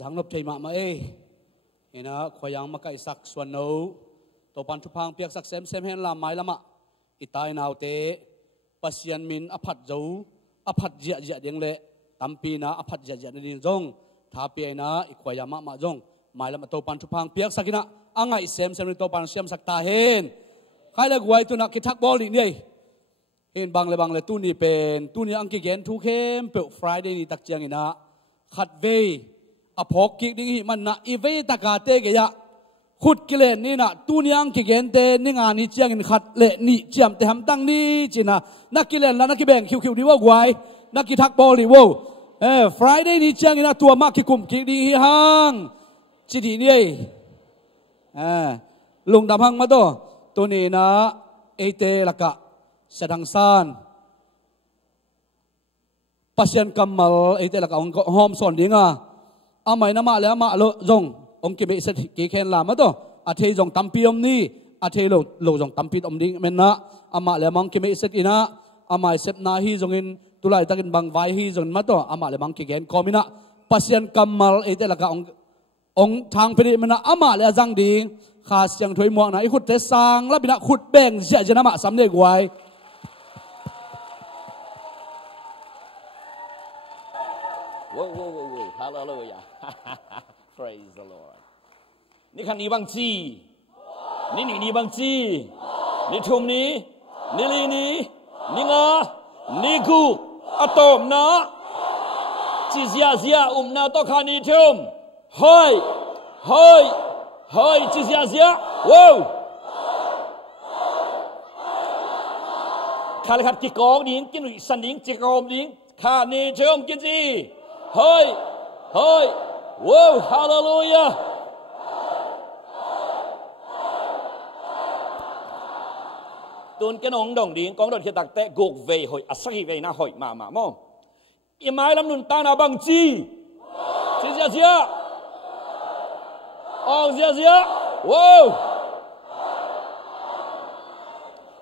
จังลบใจมาเอเห็นนะขวยังมาไก่สักส่วนโนตัวปันทุพังเปียกสักเซมเห็นลำไม้ละมะอิตายนาวเตปัสยันมินอภัดจูอภัดเจียเจียเดียงเละตัมปีนะอภัดเจียเจียในดินจงท้าเปียนะอีขวยังมาจงไม้ละมะตัวปันทุพังเปียกสักกินะอ่างไอเซมในตัวปันเสียมสักตาเห็นใครเล็กไว้ตัวนักกิทักบอลนี่เนี่ยเห็นบางเลยตู้นี้เป็นตู้นี้อังกฤษเกนทุกเข้มเปิดฟรายเดย์นี่ตักเจียงนี่นะขัดเวอพอกกิดิ้งหิมันนะอีเวตากาเตกยะขุดกิเลนนี่นะตู้นี้อังกฤษเกนเตนี่งานนี้เจียงอินขัดเละนี่เจียมแต่ทำตั้งนี่จีนะนักกิเลนแล้วนักกิแบงคิวดีว่าไว้นักกิทักบอลนี่ว่าฟรายเดย์นี่เจียงนี่นะตัวมากกิกุมกิดิ้งหิฮังจีดีนี่ลุงดำฮังมาตัวนี้นะเอเตละกะเสดังซานปัสยันกัมมัลเอเตละกะองหอมส่วนดิ้งอาไม่น้ำมาแล้วมาโลจงองค์เก็บเสร็จกี่แค่ลามาตัวอาเทจงตัมปีอมนี่อาเทโลจงตัมปีอมดิ้งเมนนะอามาแล้วมังเก็บเสร็จอีนะอามาเสพนาฮีจงอินตุลายตักินบางไวฮีจงมาตัวอามาแล้วมังเก็บคอมินะปัสยันกัมมัลเอเตละกะองทางเพลิมันนะอามาแล้วจังดิ้งข้าเสียงถอยมวงนะไอ้ขุดเตสางแล้วบินะขุดแบ่งเสียจะนำมาสำเร็จไว้ว้าวฮาเลลูยา praise the Lord นี่คันนี้บางจีนี่บางจีนี่ทุ่มนี้นี่ลีนี้นี่งานี่กูอะตอมนะจีเสียนาตอคันนี้ทุ่มเฮ้ยจีเสียว้าวข้าเลยขัดกิกองดิ้งกินสันดิ้งจิกอมดิ้งข้านี่ทุ่มกินจีเฮ้ยว้าวฮาเลลูยาตุนกันองดองดิ้งกองดอกเขตักเตะกกเวหอยอัศกิเวน่าหอยมาโมอีไม้ลำนุนตาหน้าบังจีเสียออกเสียว้าว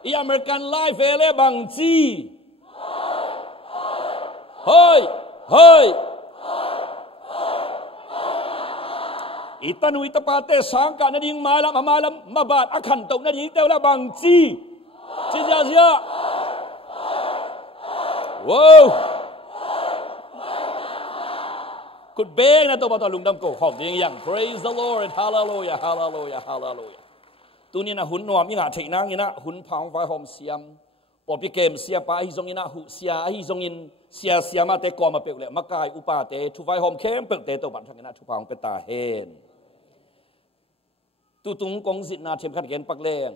อีอเมริกันไลฟ์เฟลบังจีเฮ้ยอีตันุอิตาปาเตสังกัดนั่นยิงมาบาดอักขันตกนั่นยิงเตวละบังจีเสียว้าวกุดเบงนะตัวบัตรลุงดำโกหอบยัง praise the Lord hallelujah ตัวนี้นะหุ่นนวมยิ่งอาทิตย์นั่งยิ่งนะหุ่นพังไฟหอมเสียมปอดพิเกมเสียไปฮิจงยิ่งนะหุ่นเสียฮิจงยิ่งเสียมาเตะกอมาเปลือกเลยมากายอุปาเตทุไฟหอมเข้มเปลือกเตะตัวบัตรทางนั้นทุพังเป็นตาเห็นตุตุงกงสินาเทมขัดเกณฑ์ปักเลง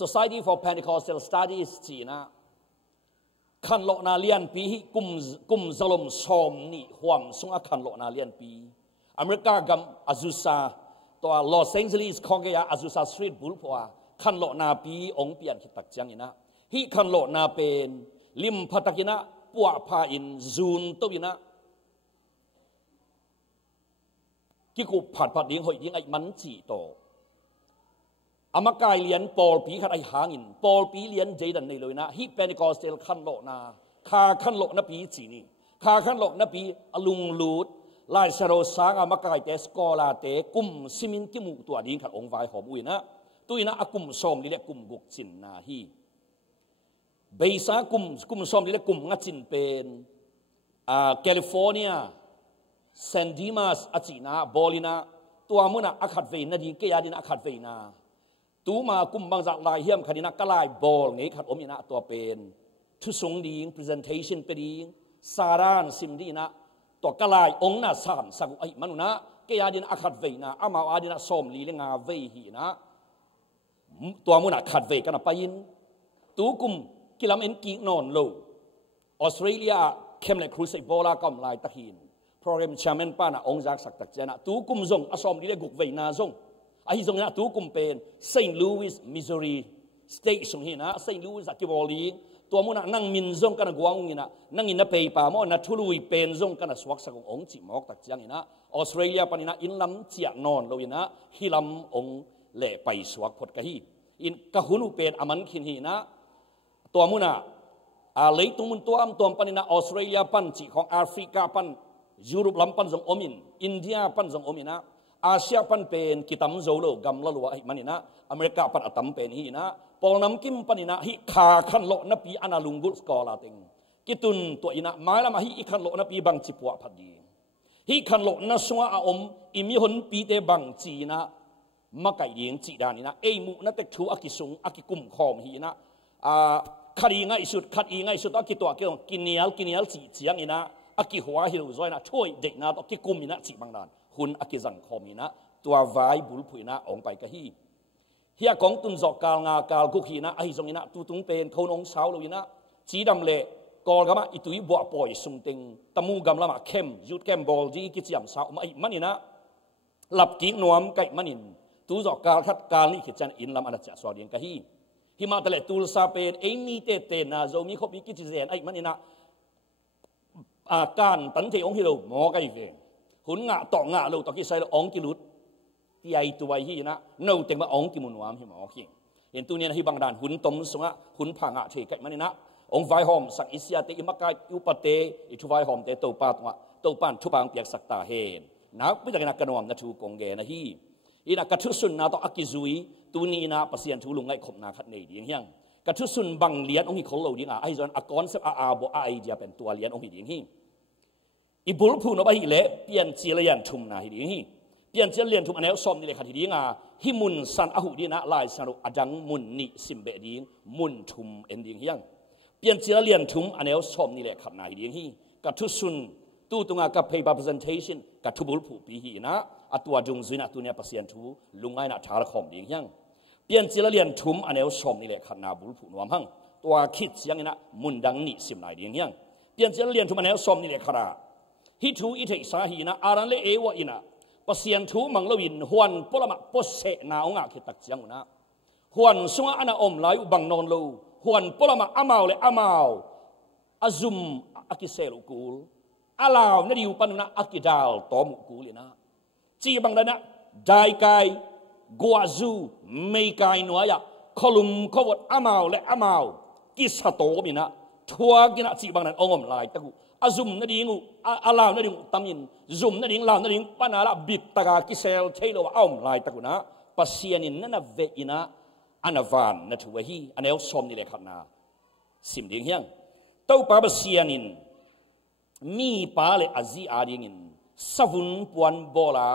Society for Pentecostal Studies จีนะขันโลนาเลียนปีกุมสลมซอมนี่หวมสงขันโลนาเลียนปีอเมริกากัมอาซุซาตัวลอสแองเจลิสของแกยาอาซุซาสตรีทบุลพัวขันโลนาปีองเปียนขิดตักจังอินะฮิขันโลนาเป็นลิมพัตกินะปัวพาอินซูนตัวอินะกิกุผัดยิงหอยยิงไอ้มันจีโตอามากายเลียนปอลปีขัดไอ้หางินปอลปีเลียนเจดันในเลยนะฮิเป็นกอสเตลขันโลนาคาขันโลนาปีจีนี่คาขันโลนาปีอลุงลูดลายเซโรสางอามากายเตสกอลาเตกุมซิมินกิมุตัวดิ้งขัดองไฟหอมอุยนะตุยนะอากุมซอมลิเลกุมกุกจินนาฮีเบซ่ากุมซอมลิเลกุมงัดจินเป็นแคลิฟอร์เนียเซนดิมัสอาจินาบอลินาตัวมุนะอาคัดเวนาดีเกียดินาอาคัดเวนาตัวมากุมบางจากลายเฮียมคดีนักกลายบอลงี้ขัดอมินะตัวเป็นทุสงดีง presentation เป็นดีงสารานซิมดีนะตัวกลายองน่ะสามสักไอ้มนุนะเกียดินาอาคัดเวนะอามาอาดินะสอมลีเลงาเวหีนะตัวมุนะขัดเวกันไปยินตัวกุมกิลามเอ็นกีนอนโลออสเตรเลียเข้มเลยครูเซบอลากำลายตะหินโปรแกรมแชมเปี้ยนป้านะองจากสักตักเจนะตัวกุมซงอสอมลีเลกุกเวนาซงไอ้ซงนะตัวกุมเป็นเซนต์ลูอิสมิสซูรีสเตชันฮีนะเซนต์ลูอิสกิบอลีตัวมุนะนั่งมินซงกันกวางงินะนั่งอินนะเปย์ป่ามอนะทุลุยเป็นซงกันสวักสักองจิมอกตักเจงนะออสเตรเลียปานินะอินลำเจียนอนโลวินะฮิลำองเล่ไปสวักพดกะฮีอินกะหุนุเป็นอามันขินฮีนะตัวมุนะเลยตุมุนตัวปานินะออสเตรเลียปันจีของแอฟริกาปัน ยุโรปลำปันจงอมินอินเดียปันจงอมินนะอาเซียปันเป็นกิตัมโจโลกัมละลัวไอ้มันนี่นะอเมริกาปันอัตัมเป็นฮีนะปอลน้ำกิมปันนี่นะฮิขาขันโลนับปีอนาลุงบุสกอลาติงกิตุนตัวอินะมาละมาฮิขันโลนับปีบังจิปวะพัดดีฮิขันโลนัสวะอมอิมิฮนปีเตบังจีนะมาไก่เลี้ยงจีดานี่นะเอมุนัตเตชูอากิสุงอากิกุมคอมฮีนะขัดอีง่ายสุดขัดอีง่ายสุดอากิตัวเกี่ยวกินเนียลจีเจียงนี่นะอากิหัวฮิโรซอยนะช่วยเด็กนะต้องกิกุมนี่นะจีบางดานหุ่นอากิจังคอมนี่นะตัวไว้บุลผุยนะออกไปกะฮีเฮียของตุนจอกกาลงากาลกุขีนะไอซงนี่นะตุตุงเป็นเขานงสาวเลยนะจีดำเละกอลกะมาอิตุยบัวปอยสุงติงตะมูกำละมาเข้มยุดเข้มบอลจีกิจยำสาวมาอีมันนี่นะหลับกินนวมไก่มันนี่ตูจอกกาลคัดกาลนี่ขิดจันอินลำอันจะสวดเรียนกะฮีฮิมาตะเลตูลซาเป็นเอ็งมีเตเตนะโจมีเขาพิกิจเซนไอมันนี่นะการตันเทองฮิโรหมอไก่เวงหุ่นงะต่องะเราตะกี้ใส่เราองกิลุดที่ไอตัวฮีนะโน้ตเต็มมาองกิมุนวามฮิหมอขี้เห็นตัวนี้นะฮิบังดานหุ่นตมสงะหุ่นผางะเทไก่มันนี่นะองไฟหอมสักอิสยาเตอิมากายอุปเตอิทุไฟหอมเตโตปาตัวโตปานทุบางเปียกสักตาเฮนนักไม่จากนักกระนวมนัทูกงเกนะฮีอีนักกระทุสุนนาต่ออักิจุยตัวนี้นะปัสยันทูลุงไงขบนาขัดเนดีอย่างกระทุสุนบังเลียนองฮิโคโลดีนะไอจอนอากอนเซปอาโบไอเดียเป็นตัวเลียนองฮิดีอย่างฮีอีบุลพูนอไปฮิเละเปลี่ยนเจริญทุมนาฮิดีอย่างฮีเปลี่ยนเจริญทุมอันนี้สมนี่เลยขัดฮิดีงาฮิมุนสันอหุดีนะลายสรุอดังมุนนิสิมเบดีงมุนทุมเอ็นดีอย่างเปลี่ยนเจริญทุมอันนี้สมนี่เลยขัดนาฮิดีอย่างฮีกระทุสุนตู้ตรงกับ paper presentation กับทุบุลผูปีหีนะอัตัวจงซีนะตัวเนี้ยประเสียนทูลุงไงนะทารคอมดีอย่างเปลี่ยนจิละเลียนทุมอันเอวสมนี่แหละขนาบุลผูนวมหังตัวคิดเสียงนี่นะมุนดังนี่สิบนายดีอย่างเปลี่ยนจิละเลียนทุมอันเอวสมนี่แหละขนาฮิทูอิเทสาหีนะอารันเลเอวะอินะประเสียนทูมังลวินฮวนปลมาปเสนาองค์คิดตักเสียงนะฮวนสงอานาอมลายอุบังนอนลูฮวนปลมาอามาวเลอามาวอาซุมอากิเซลุกูลอาลาวนั่นอยู่ปนุนะอากิดาลตอมุกูลินะจีบังดานะได้ไกกัวซูไม่ไกนัวยะคลุมขวดอามาวและอามาวกิสโตมินะทัวกินะจีบังนั้นองค์ลายตะกุอาซุมนั่นดิ่งอาลาวนั่นดิ่งตามินซุมนั่นดิ่งลาวนั่นดิ่งปนาละบิดตะกากิเซลเทโลว่าองค์ลายตะกุนะปัสเซียนินนั่นเวอินะอันวานนั่นถือว่าฮีอันเอลสมนี่แหละครับนะสิมดิ่งเฮียงเต้าปาปัสเซียนินมีปาเลอาซีอาดิ่งินสวุนปวนโบลา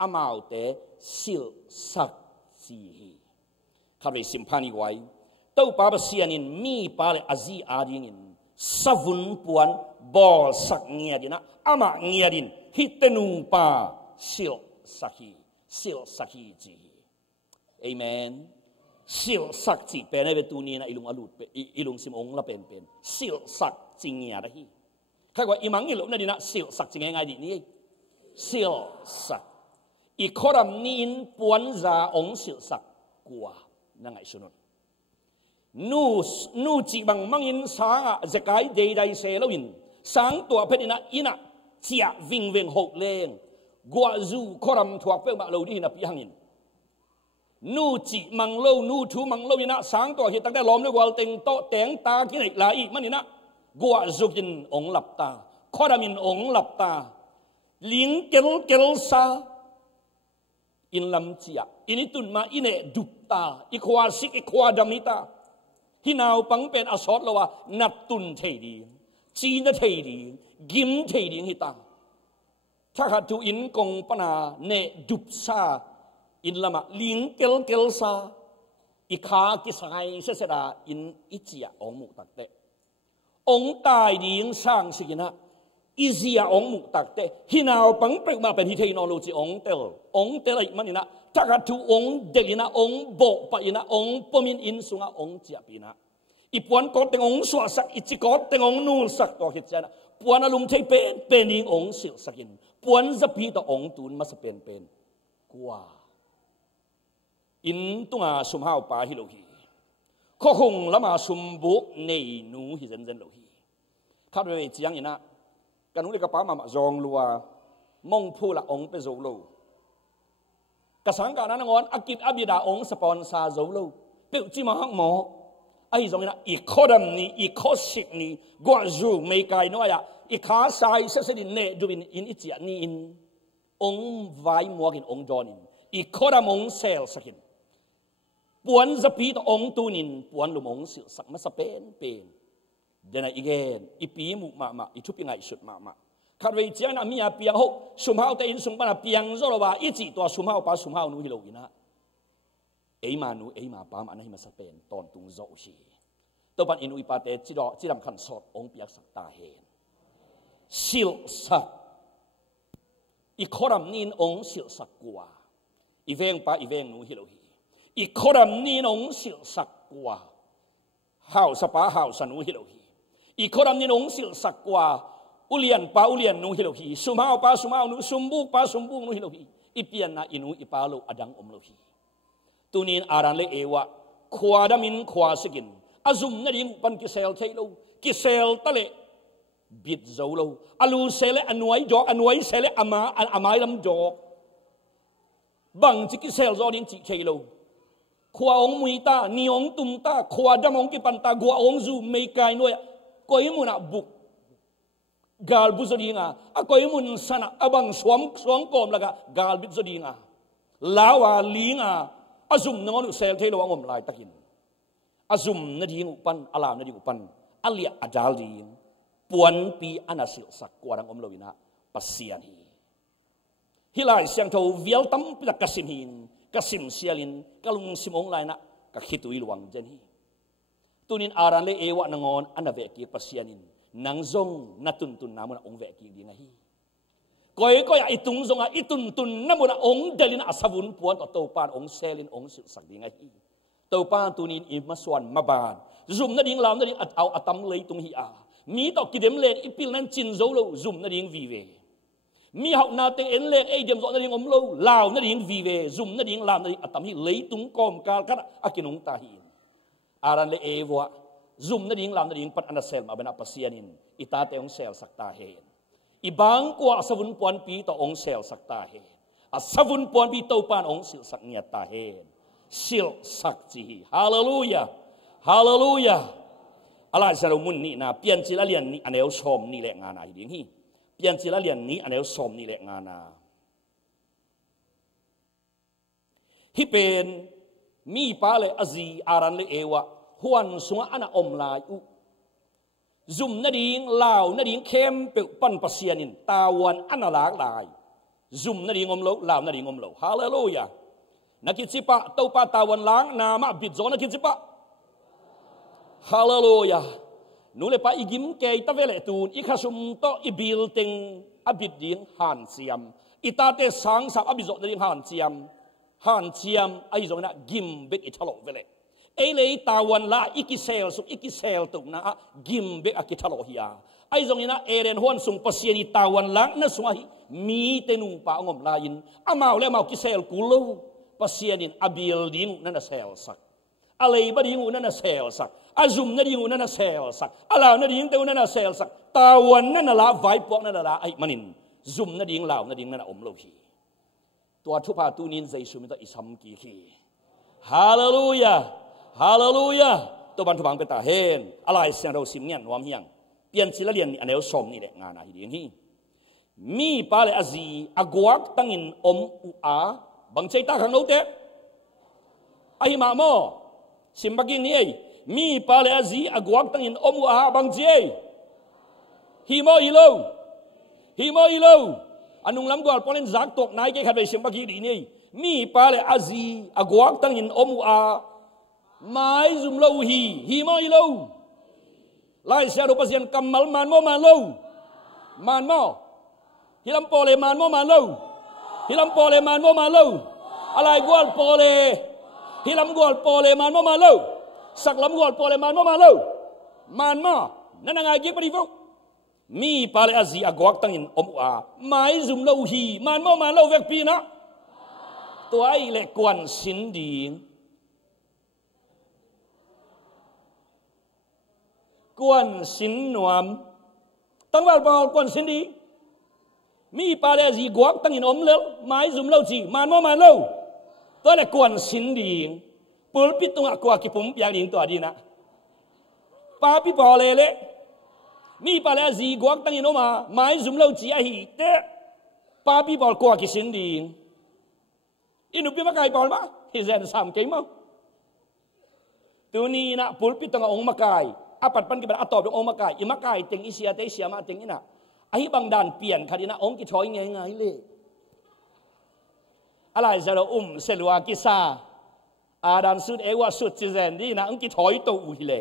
อามาวเตสิลสักซีฮีข้าพเจ้าสิมพานิไว้เต้าปาปัสเซียนินมีปาเลอาซีอาดิ่งินสวุนปวนบอลสักเงียดินะอามาเงียดินฮิตนูปาสิลสักฮีจีเอเมนสิลสักจีเป็นในเวตูนี้นะอิลุงอลูดอิลุงสิมองละเป็นสิลสักจีเงียดะฮีใครว่าอิมังอิลุนั่นดีนะสิลสักจีง่ายดีนี่สิลสักอีกคนนี้ปวนจาองสิลสักกัวนั่งไงสุนนนูจีบังมังอินสางะจะกายเดย์ได้เซลวินสางตัวเพดินะอินะเจียวิงเวงหกเลงกัวจูคนรำถวกเป้มาเราดีนะพี่หังอินนูจีมังโลนูทูมังโลวินะสางตัวที่ตั้งแต่ล้อมด้วยวอลเต็งโตแตงตากินอีกหลายอีกมันนี่นะกัวจูกินองหลับตาคนรำอินองหลับตาลิงเกลซาอินลำเจียอินิตุนมาอินเนดุปตาอีควาสิกอีควาดามิตาฮินาวปังเป็นอสอดละว่านับตุนเทดีจีนเทดีกิมเทดีฮิตาถ้าขัดทูอินกงปนาเนดุปซาอินละมาลิงเกลซาอีขากิสไงเสสดาอินอิจิยาองมุตักเตองตายดีงสร้างสิกินะอิจิยาองมุตักเตฮินาวปังเปรกมาเป็นฮิเทนอโลจีองเตลอีกมันนี่นะถ้าขัดทูองเดกินะองโบปะอินะองปมินอินสุงะองเจียปีนะอีปวนก็เต็งองสวสักอีจิก็เต็งองนูสักตัวเหตุการณ์ปวนอารมณ์ใช้เป็นยิงองสิลสักินปวนจะพีต่อองตูนมาสเป็นกว่าอินตุงาสุมหาวปาฮิโลฮีข้อคงละมาสุมบุในนูฮิเซนโลฮีข้าพเจ้าจียงอินะกันนุเลกป้ามาจองลัวมงพูละองไปโจโลกสังการนั้นงอนอากิดอบิดาองสปอนซาโจโลเปิดจิมาฮักหมอไอ้ตรงนี้นะอีกข้อดำนี้อีกข้อสิกนี้กว่าจูไม่ไกลน้อยอะ อีขาสายเสสดินเนดูบินอินอิจิอันนี้อินองไว้มัวกินองจอนินอีโคดามงเซลสักินปวนจะปีตองตูนินปวนลุมงสิสักมาสเปนเป็นเดนอีเกนอีปีมุมาอีทุบยังไงสุดมาขัดไว้เจ้านามีอาเปียงหกสุมหาวแต่อินสุมปนาเปียงโซโลวาอีจิตัวสุมหาวป้าสุมหาวนูฮิโลกินะเอมานูเอมาป้ามันให้มาสเปนตอนตุงโจชีตัวปันอินุยปาเตจิดำขันสอดองเปียกสักตาเฮนสิลสักอีโคดามนินองสิลสักกัวอีเวงป้าอีเวงนูฮิโลฮีอีโคดามนินองสิลสักกัวฮาวสปาฮาวสนูฮิโลฮีอีโคดามนินองสิลสักกัวอุเลียนป้าอุเลียนนูฮิโลฮีสุมาป้าสุมานูสุมบุกป้าสุมบุกนูฮิโลฮีอีเปียนนาอินูอีป้าโลอดังอมโลฮีตุนินอารันเลเอวะขวาดามินขวาสกินอาซุมนั่นยิงปันกิเซลเทโลกิเซลตะเลบิดโจโลอาลูเซเลอันไว้จอกอันไว้เซเลอามาลำจอกบังจิกิเซลจอดินจิเคโลขวาองมุยตานีองตุมตาขวาดามองกิปันตากัวองซูไม่ไกลน้อยก็ยมุนบุกกาลบุษดีงาก็ยมุนสนะอบังสวมกอมละกะกาลบุษดีงาลาวาลีงาอาซุมนอนเซลเทโลวงอมลายตะกินอาซุมนาดีงอุปันอาลามนาดีอุปันอาเลียอาจาลีงปวนปีอนาสิลสักกวาดังอมโลวินะปัสเซียนีฮิลายเสียงโทวิลตัมปิลกสินหินกสิมเซียลินกลุงสิมองลายนะกขิตุยลวงเจนีตุนินอารันเลเอวะนงอนอันเวกีปัสเซียนินนังซงนัตุนตุนนามุนองเวกีดีนะฮีก็อยอิตุงซงอิตุนตุนนามุนองเดลินอาสวุนปวนต่อโตปานองเซลินองสิลสักดีนะฮีตัวป้าตัวนี้อิมาสวนมาบานซุ่มนั่นยิงลาวนั่นยิงเอาอัตมเลยตรงฮีอามีต่อกิเดมเลนอีพิลนั้นจินโซโลซุ่มนั่นยิงวีเวมีหอกนาเตเอ็นเลนเอเดมโซนั่นยิงอมโลลาวนั่นยิงวีเวซุ่มนั่นยิงลาวนั่นยิงอัตมฮีเลยตุงกอมกาลกันอากินุงตาฮีอารันเลเอวะซุ่มนั่นยิงลาวนั่นยิงปัดอันเซลมาเป็นอัปเซียนินอิตาเตองเซลสักตาเฮนอีบางกว่าสวุนปวนปีต่อองเซลสักตาเฮนอาสวุนปวนปีตัวปานองสิลสักเนียตาเฮนสิลสักจีฮาเลลูยาฮาเลลูยาอะไรสารมุนนี่นะเปลี่ยนจิลเลียนนี่อันเดียวชมนี่แหละงานาอย่างนี้เปลี่ยนจิลเลียนนี่อันเดียวชมนี่แหละงานาที่เป็นมีป้าเลอซีอารันเลเอวะฮวนสวอันอมลายอุซุมนาดิงลาวนาดิงเข้มเปิลปันปัสเซียนินตาวันอันหลากหลายซุมนาดิงอมโลลาวนาดิงอมโลฮาเลลูยานักกิจปะเต้าปะตาวันล้างนามาบิดโซนักกิจปะฮาเลลูยานูเลปะอีกิมเกยตะเวเลตูนอีข้าสุมโตอีบิลติงอบิดดิงฮันเซียมอีตาเตสังสับอบิดโซดิงฮันเซียมไอโซนะกิมเบกอิทาโลเวเลเอเลยตาวันละอีกิเซลสุอีกิเซลตุนะกิมเบกอิทาโลฮิยาไอโซนะเอเรนฮวนสุงปัสเซียนิตาวันละนะสวาฮิมีเตนุปะงมลายินอามาเลมากิเซลกุโลpasienin abil dingu nana selsak alay ba dingu nana selsak azum na dingu nana selsak alaw na ding teu nana selsak tawan nana la vai pok nana la ai manin zum na ding law na ding nana om lo hi tua thu pa tu nin zai sum ta isam ki khi hallelujah hallelujah to ban thu bang pe ta hen alai siang ro sim nian wam hiang pian sila lian ni aneu som ni le ngana hi ding hi mi pa le azi agwak tangin om u a bang chay ta khang nấu té ai mà mo sim baging ni ai mi pa le azi agwak tangin om u a bang chay hi mo ilo anung lam gwal polen zak tok nai ke khat be sim baging di ni mi pa le azi agwak tangin om u a mai zum lo hi mo ilo lai sia do pasien kamal man mo hilam pole man mo hilam pole man mo alai gwal pole hilam gwal pole man mo sak lam gwal pole man mo nanangai gi pari vo mi pale azi agwak tangin om a mai zum lo hi man mo vek pi na to ai le kwan sin ding kwan sin nuam tangwal bal kwan sin ding mi pale azi gwak tangin om lo mai zum lo chi man moตัวละกวนสินดีงปุลปิตุงกว่ากิปุ่มอย่างดิ่งตัวดีนะป้าพี่ปอเลย mi pa le zi guak tang in oma mai zum lo chi a hi te pa bi bol kwa ki sin ding inu pi ma kai bol ma hi zen sam ke mo tu ni na pulpit tang ong makai apat pan ki ba atop ong makai i makai teng isia te sia ma teng ina ai bang dan pian khadina ong ki thoi ngai ngai le alai zalo selua ki sa adan sut ewa sut chi zen di na ong ki thoi to u hi le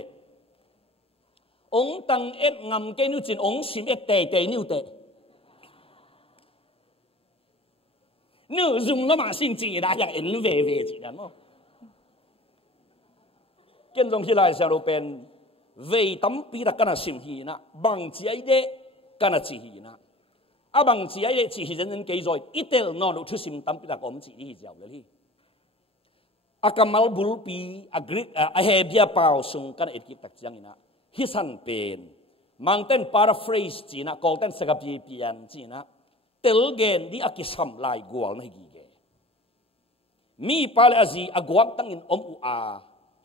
ong tang et ngam ke nu chin ong sim et te nu te nu zum lo ma sin chi da ya en ve chi dan mo ken dong hi lai sa ro pen ve tam pi da kana sim hi na bang chi ai de kana chi hi na a bang chi ai de chi hi zen ke rồi itel no lu thu sim tam pi da kom chi hi jiao le hi akamal bul pi agrit a he bia pau sung kan et ki tak chiang ina hi san pen mountain paraphrase chi na kol ten sagapi pian chi na tel gen di akisam lai gwal na gi ge mi pal azi agwak tang in u a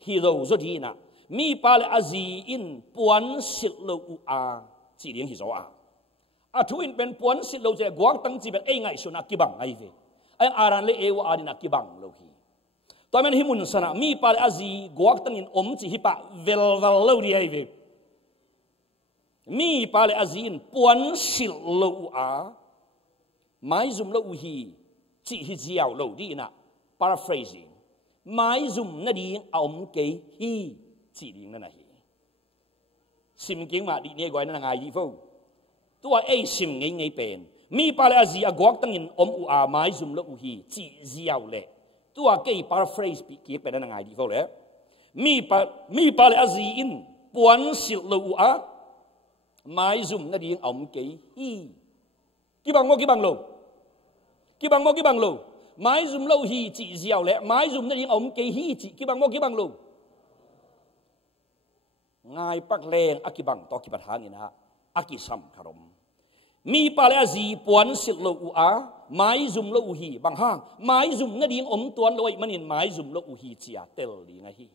hi lo zo di na mi pal azi in puan sil lo u a chi ding hi zo a thu in pen puan sil lo je gwak tang chi ben ei ngai su na ki bang ai ve ai aran le e wa adina ki bang lo hi to men hi mun sana mi pal azi gwak tang in chi hi pa vel lo di ai ve mi pale azin puan sil lo a mai zum lo hi chi hi jiao lo di na paraphrasing mai zum na di ke hi chi ding na hi sim king ma di ne goi na ngai di fo tua ei sim ngai pen mi pale azi agwak tang in u a mai zum lo hi chi jiao le tua ke paraphrase pi ki pe na ngai di fo le mi pale azi in puan sil lo a mai zum na ding ke hi ki bang lo mai zum lo hi chi jiao le mai zum na ding ke hi chi ki bang lo ngai pak leng akibang to ki bat hangin ha akisam kharom mi pale azi puan sil lo a mai zum lo hi bang hang mai zum na ding tuan loi manin mai zum lo hi chia tel li nga hi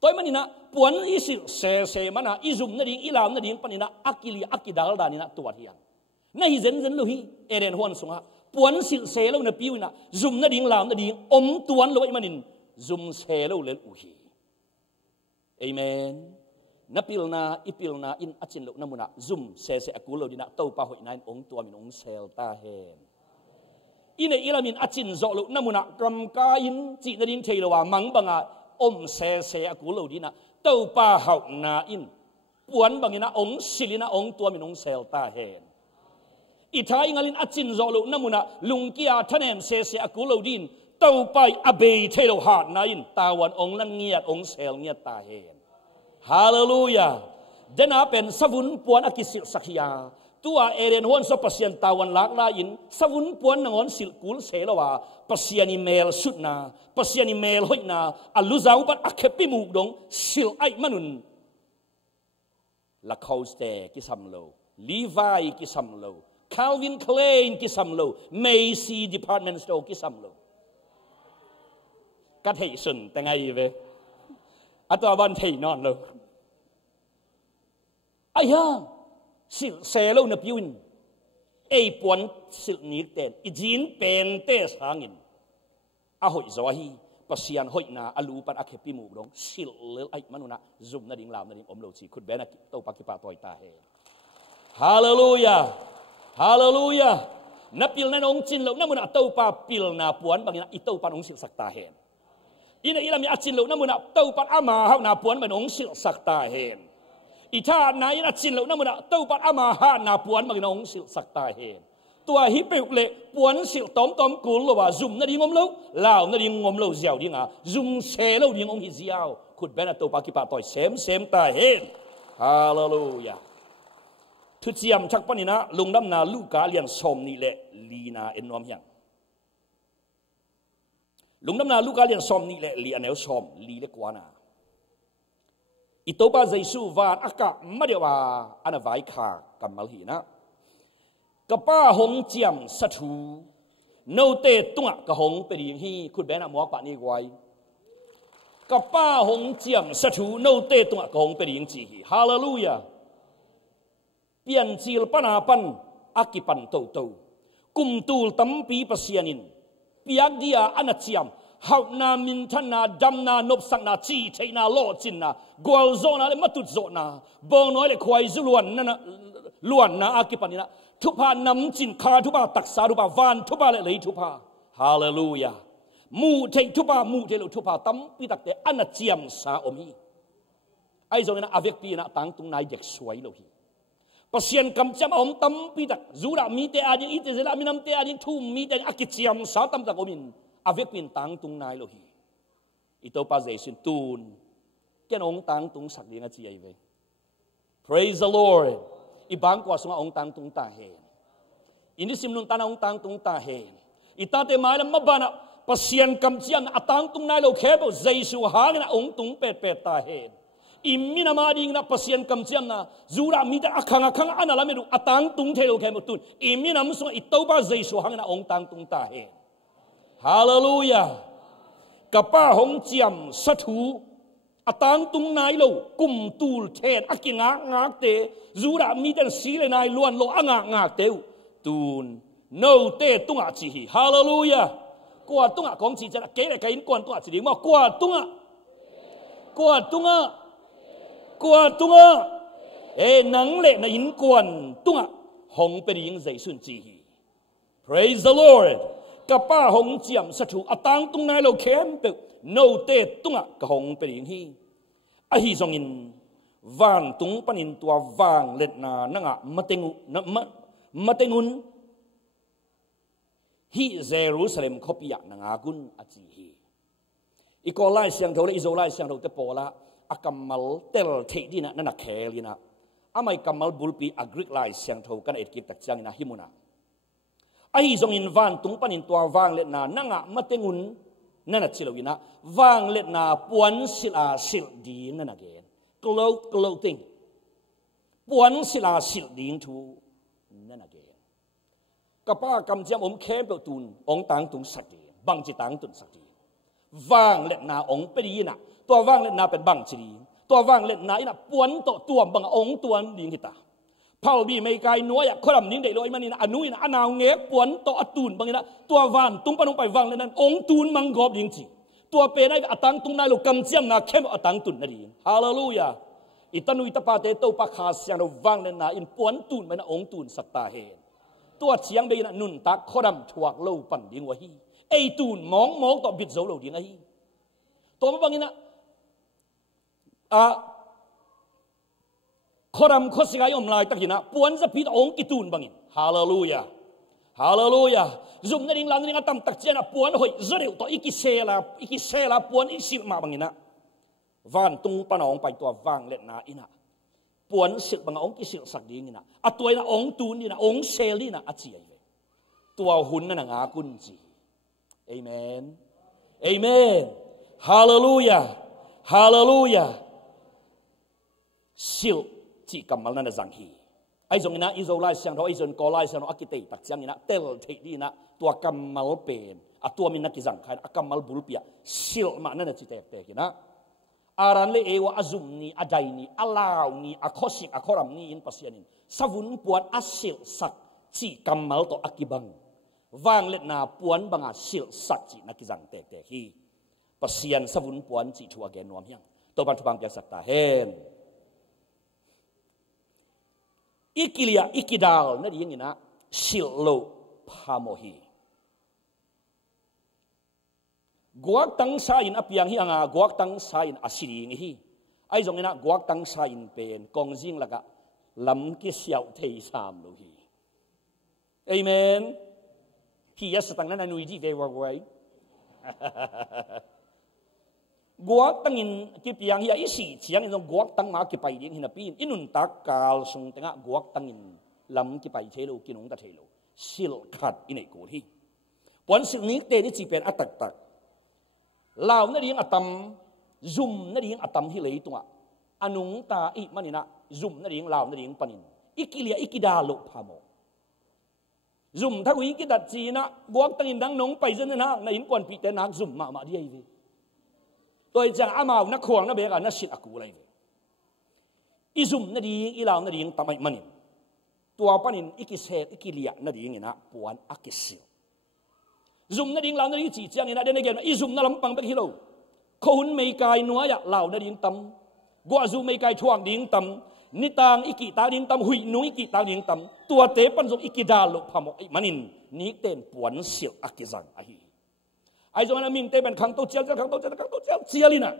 toy manina puan isil se mana izum na ding ilam na ding panina akili akidal danina tuwa hiang na hi zen lo hi eren hon sunga puan sil se lo na piuna zum na ding lam na ding tuan lo manin zum se lo len u hi amen napilna ipilna in achin lo namuna zum se akulo dina to pa hoi nine tua min sel ta hen ine ilamin achin zo lo namuna kam ka in chi na ding thei lo wa mang banga se akulo dina to pa hau na in puan bangina silina tua min sel ta hen ithai ngalin achin zo lo namuna lungkia thanem se akulo din to pai abe thelo ha na in tawan lan ngiat sel ngiat ta hen hallelujah dena pen savun puan akisil sakhia tua eren hon so pasien tawan lakla in savun puan nangon sil kul selowa pasiani mel sutna pasiani mel hoina aluzau bat akhepi mu dong sil ai manun la khauste ki samlo levi ki samlo calvin klein ki samlo macy department store ki samlo ka thei sun ta ngai ve atwa ban thei non lo aya sil selo na piun ei puan sil ni ten ijin pen te sangin a hoi zahi pasian hoi na alu pat akhepi mu dong sil lel ai manuna zum na ding lam na ding omlo chi khut bena to pakipa toy ta he hallelujah hallelujah napil na ong chin lo namuna to pa pil na puan bangina ito pa ong sil sakta hen ina ilami achin lo namuna to pat ama ha na puan ban ong sil sakta hen ita na ina chin lo namuna to pat ama ha na puan bangina ong sil sakta hen tua hi pe le puan sil tom kul lo wa zum na ding om lo lao na ding om lo jiao ding a zum se lo ding ong hi jiao khut bena to pa ki pa toy sem ta hen hallelujah thu chiam chak panina lungdam na luka lian som ni le lina enom hyang lungdam na luka lian som ni le li anel som li le kwana itopa jaisu van aka madewa ana vai kha kamal hi na kapa hong chiam sathu no te tunga ka hong pe ding hi khut bena mo pa ni gwai kapa hong chiam sathu no te tunga ka hong pe ding chi hi hallelujah เปลี่ยนจีลปนาปันอากิปันโตโตกุมตูลตั้มปีปัสยานินเปียกเดียอันเจียมหานามินทันนาดำนานบสังนาจีเทนาโลจินนากวลโซนาเลมัตุโซนาบองน้อยเลควายจุลวนนั่นนะล้วนนะอากิปันนี่นะทุพานำจินคาทุพาตักษาทุพาวานทุพาเลยทุพาฮาเลลูยามูเททุพามูเทลุทุพาตั้มปีตักเตอันเจียมสาอมีไอ้ตรงนั้นอาเวกปีนะตั้งตรงนายเด็กสวยเลยปัสยันกำจำอมตั้มปีตักจูรามีเตอาดิอิเตเซลามินัมเตอาดิทุ่มมีเตอากิเจียมสาตั้มตักอมินอาเวกปีนตั้งตรงนายเลยอิโตปาเจสินตูนแกนองตั้งตรงสักเดียงจีไอเว Praise the Lord อีบางกว่าสงองตั้งตรงตาเฮอินิสิมนุนตาองตั้งตรงตาเฮอิตาเตมาลมบ้านะปัสยันกำจำอัตั้งตรงนายเราแค่บอกเจสุหางนะองตรงเป็ดตาเฮอิมินามาดิงนะปัสยันกำจำนะจูรามีแต่อักขังอันนั้นละไม่รู้อัตั้งตรงเทโลแค่หมดตุนอิมินามุสงอิโตปาเจสุหางนะองตั้งตรงตาเฮฮาเลลูยากับป้าหงเจียมสัตูอัตังตุงนายโลกุมตูลเทนอักิงางากเตจูรามีแต่สีเลนายล้วนโลอ่างากเตวตูนโนเตตุงอาจีฮีฮาเลลูยากว่าตุงอาของจีจะเกล้ๆอินกวนตุงอาจีดีมากว่าตุงอนังเละนะอินกวนตุงอาหงเป็นยิงใจสุนจีฮี Praise the Lordกับป้าหงเจียมสัตว์อัตังตรงนายเราเข้มเปิกโนเตตุงะกับหงเป็นอย่างนี้ไอ้ทรงอินวางตุงปนินตัววางเล็ดนานังอะมาเตงุนฮีเยรูซาเล็มขบียนังอากุนอาจีฮีอีกอไลเสียงเท่าไรอิโซไลเสียงเท่าเตปอละอากัมมัลเตลเทดีนะนั่นนักแคลีนะอาไม่กัมมัลบุลปีอักริกไลเสียงเท่ากันเอ็ดกิบตักจังนะฮิมุนะไอ้ทรงอินวานตุงปนินตัววางเล็ดนานังอะมาเตงุนนั่นน่ะชิลวินะวางเล็ดนาปวนศิลาศิลดีนั่นน่ะเกณฑ์ clothing ปวนศิลาศิลดีทูนั่นน่ะเกณฑ์กับป้ากำจำอมเข้มเปตูนองตังตุงสักดีบังจิตังตุนสักดีวางเล็ดนาองเป็นยีน่ะตัววางเล็ดนาเป็นบังจิดีตัววางเล็ดนาอีน่ะปวนตัวบังองตัวดีกิตาพาวบีไม่ไกลน้อยอะคนลำนิ่งได้ลอยมันนี่นะอนุยนะอนาวเงี้ยปวนตัวตูนบางนี่นะตัววานตุ้งปนงไปวางเลยนั้นองตูนมังกบยิงจีตัวเปย์ได้อตังตุงนายลูกกำเจียมนาเข้มอตังตุนนั่นเองฮาเลลูยาอิตันุอิตาปาเตโตปะคาเสียงเราวางเลยนะอินปวนตูนมันนะองตูนสัตตาเฮตัวเสียงเบยนะนุนตักคนลำถวกเล่าปั่นยิงวะฮีไอตูนมองต่อบิดโซเล่ายิงไอตัวมันบางนี่นะขรำขสิกายอมลายตักยินะปวนจะพิดองกิตูนบังอินฮาเลลูยาจุ่มนั่นเองลานนั่นเองตั้มตักเจนะปวนหอยจะเร็วต่ออีกิเซลาปวนอีสิลมาบังอินะวันตุงปนองไปตัววางเล็ดนาอินะปวนสิลบังองกิสิลสักดีนี่นะอัตัวนะองตูนนี่นะองเซลีนะอัจฉริยะตัวหุ่นนั่นงากุนจีเอเมนฮาเลลูยาสิลที่กำมัลนั่นจังฮีไอ้ตรงนี้นะอิโซไลเสียงเราไอ้ส่วนกอไลเสียงเราอักติตักจังนี่นะเตลเทดีนะตัวกำมัลเป็นตัวมินักกิจังใครกำมัลบุลปียสิลมานั่นจะเตะนะอารันเลเอวอาซุมนี่อาใจนี่อาลาวนี่อาคอสิกอาคอรัมนี่อินปัสยานินสวุนปวนอาสิลสักที่กำมัลตัวอักกิบังวางเล็ดนาปวนบังอาสิลสักที่นักกิจังเตะฮีปัสยานสวุนปวนที่ทัวเกนนวมยังตัวปัจจุบันยังสักตาเฮนอีกิเลียอีกิดาลนั่นเองนะสิลโลพาโมฮีกวกตังสายินอภิยังฮีอ่ะกวกตังสายินอาศิริงฮีไอ้ตรงนี้นะกวกตังสายินเป็นกองจิงละกะลำกิเสียวเทสามโลฮีเอเมนพี่ยัสตังนั้นนุยจีเววไว้กวกตังอินกิปยังฮีอิสิเชียงอินตรงกวกตังมากิไปยิงหินปีนอินุนตักกาลสงตังะกวกตังอินลำกิไปเทโลกินงตะเทโลสิลขัดอินไอกูฮีปอนสิลนี้เตดิจีเป็นอัตตักลาวนั่นเองอัตมซุ่มนั่นเองอัตมที่เลยตัวอนุงตาอีมันนี่นะซุ่มนั่นเองลาวนั่นเองปนินอิกิเลียอิกิดาโลพาโมซุ่มถ้ากูอิกิดัดจีนะกวกตังอินดังนงไปจนนะในอินกวนปีเตนักซุ่มมาดีไอวีตัวจังอามานักขวางนักเบกันนักศิลป์กูเลยอิซุมนั่นเองอีลาวนั่นเองทำไมมัน ตัวปนินอีกิเซอีกิเลียนั่นเองนะปวนอักษิลซุ่มนั่นเองเรานั่นเองจีเจียงนะเดี๋ยวนี้เกิดอีซุ่มนั่นลำปังไปที่เราเขาหุ่นไม่ไกลนัวอยากเหล่านั่นเองตั้มกัวซุ่มไม่ไกลช่วงดิ้งตั้มนิตางอีกิตาดิ้งตั้มหุยนุ้ยอีกิตาดิ้งตั้มตัวเตปันซุ่มอีกิดาลุพามอกมันนินนี่เต้นปวนเสียอักษังไอ้ส่วนนั้นมิงเต้เป็นขังโตเจียขังโตเจียขังโตเจียลินะ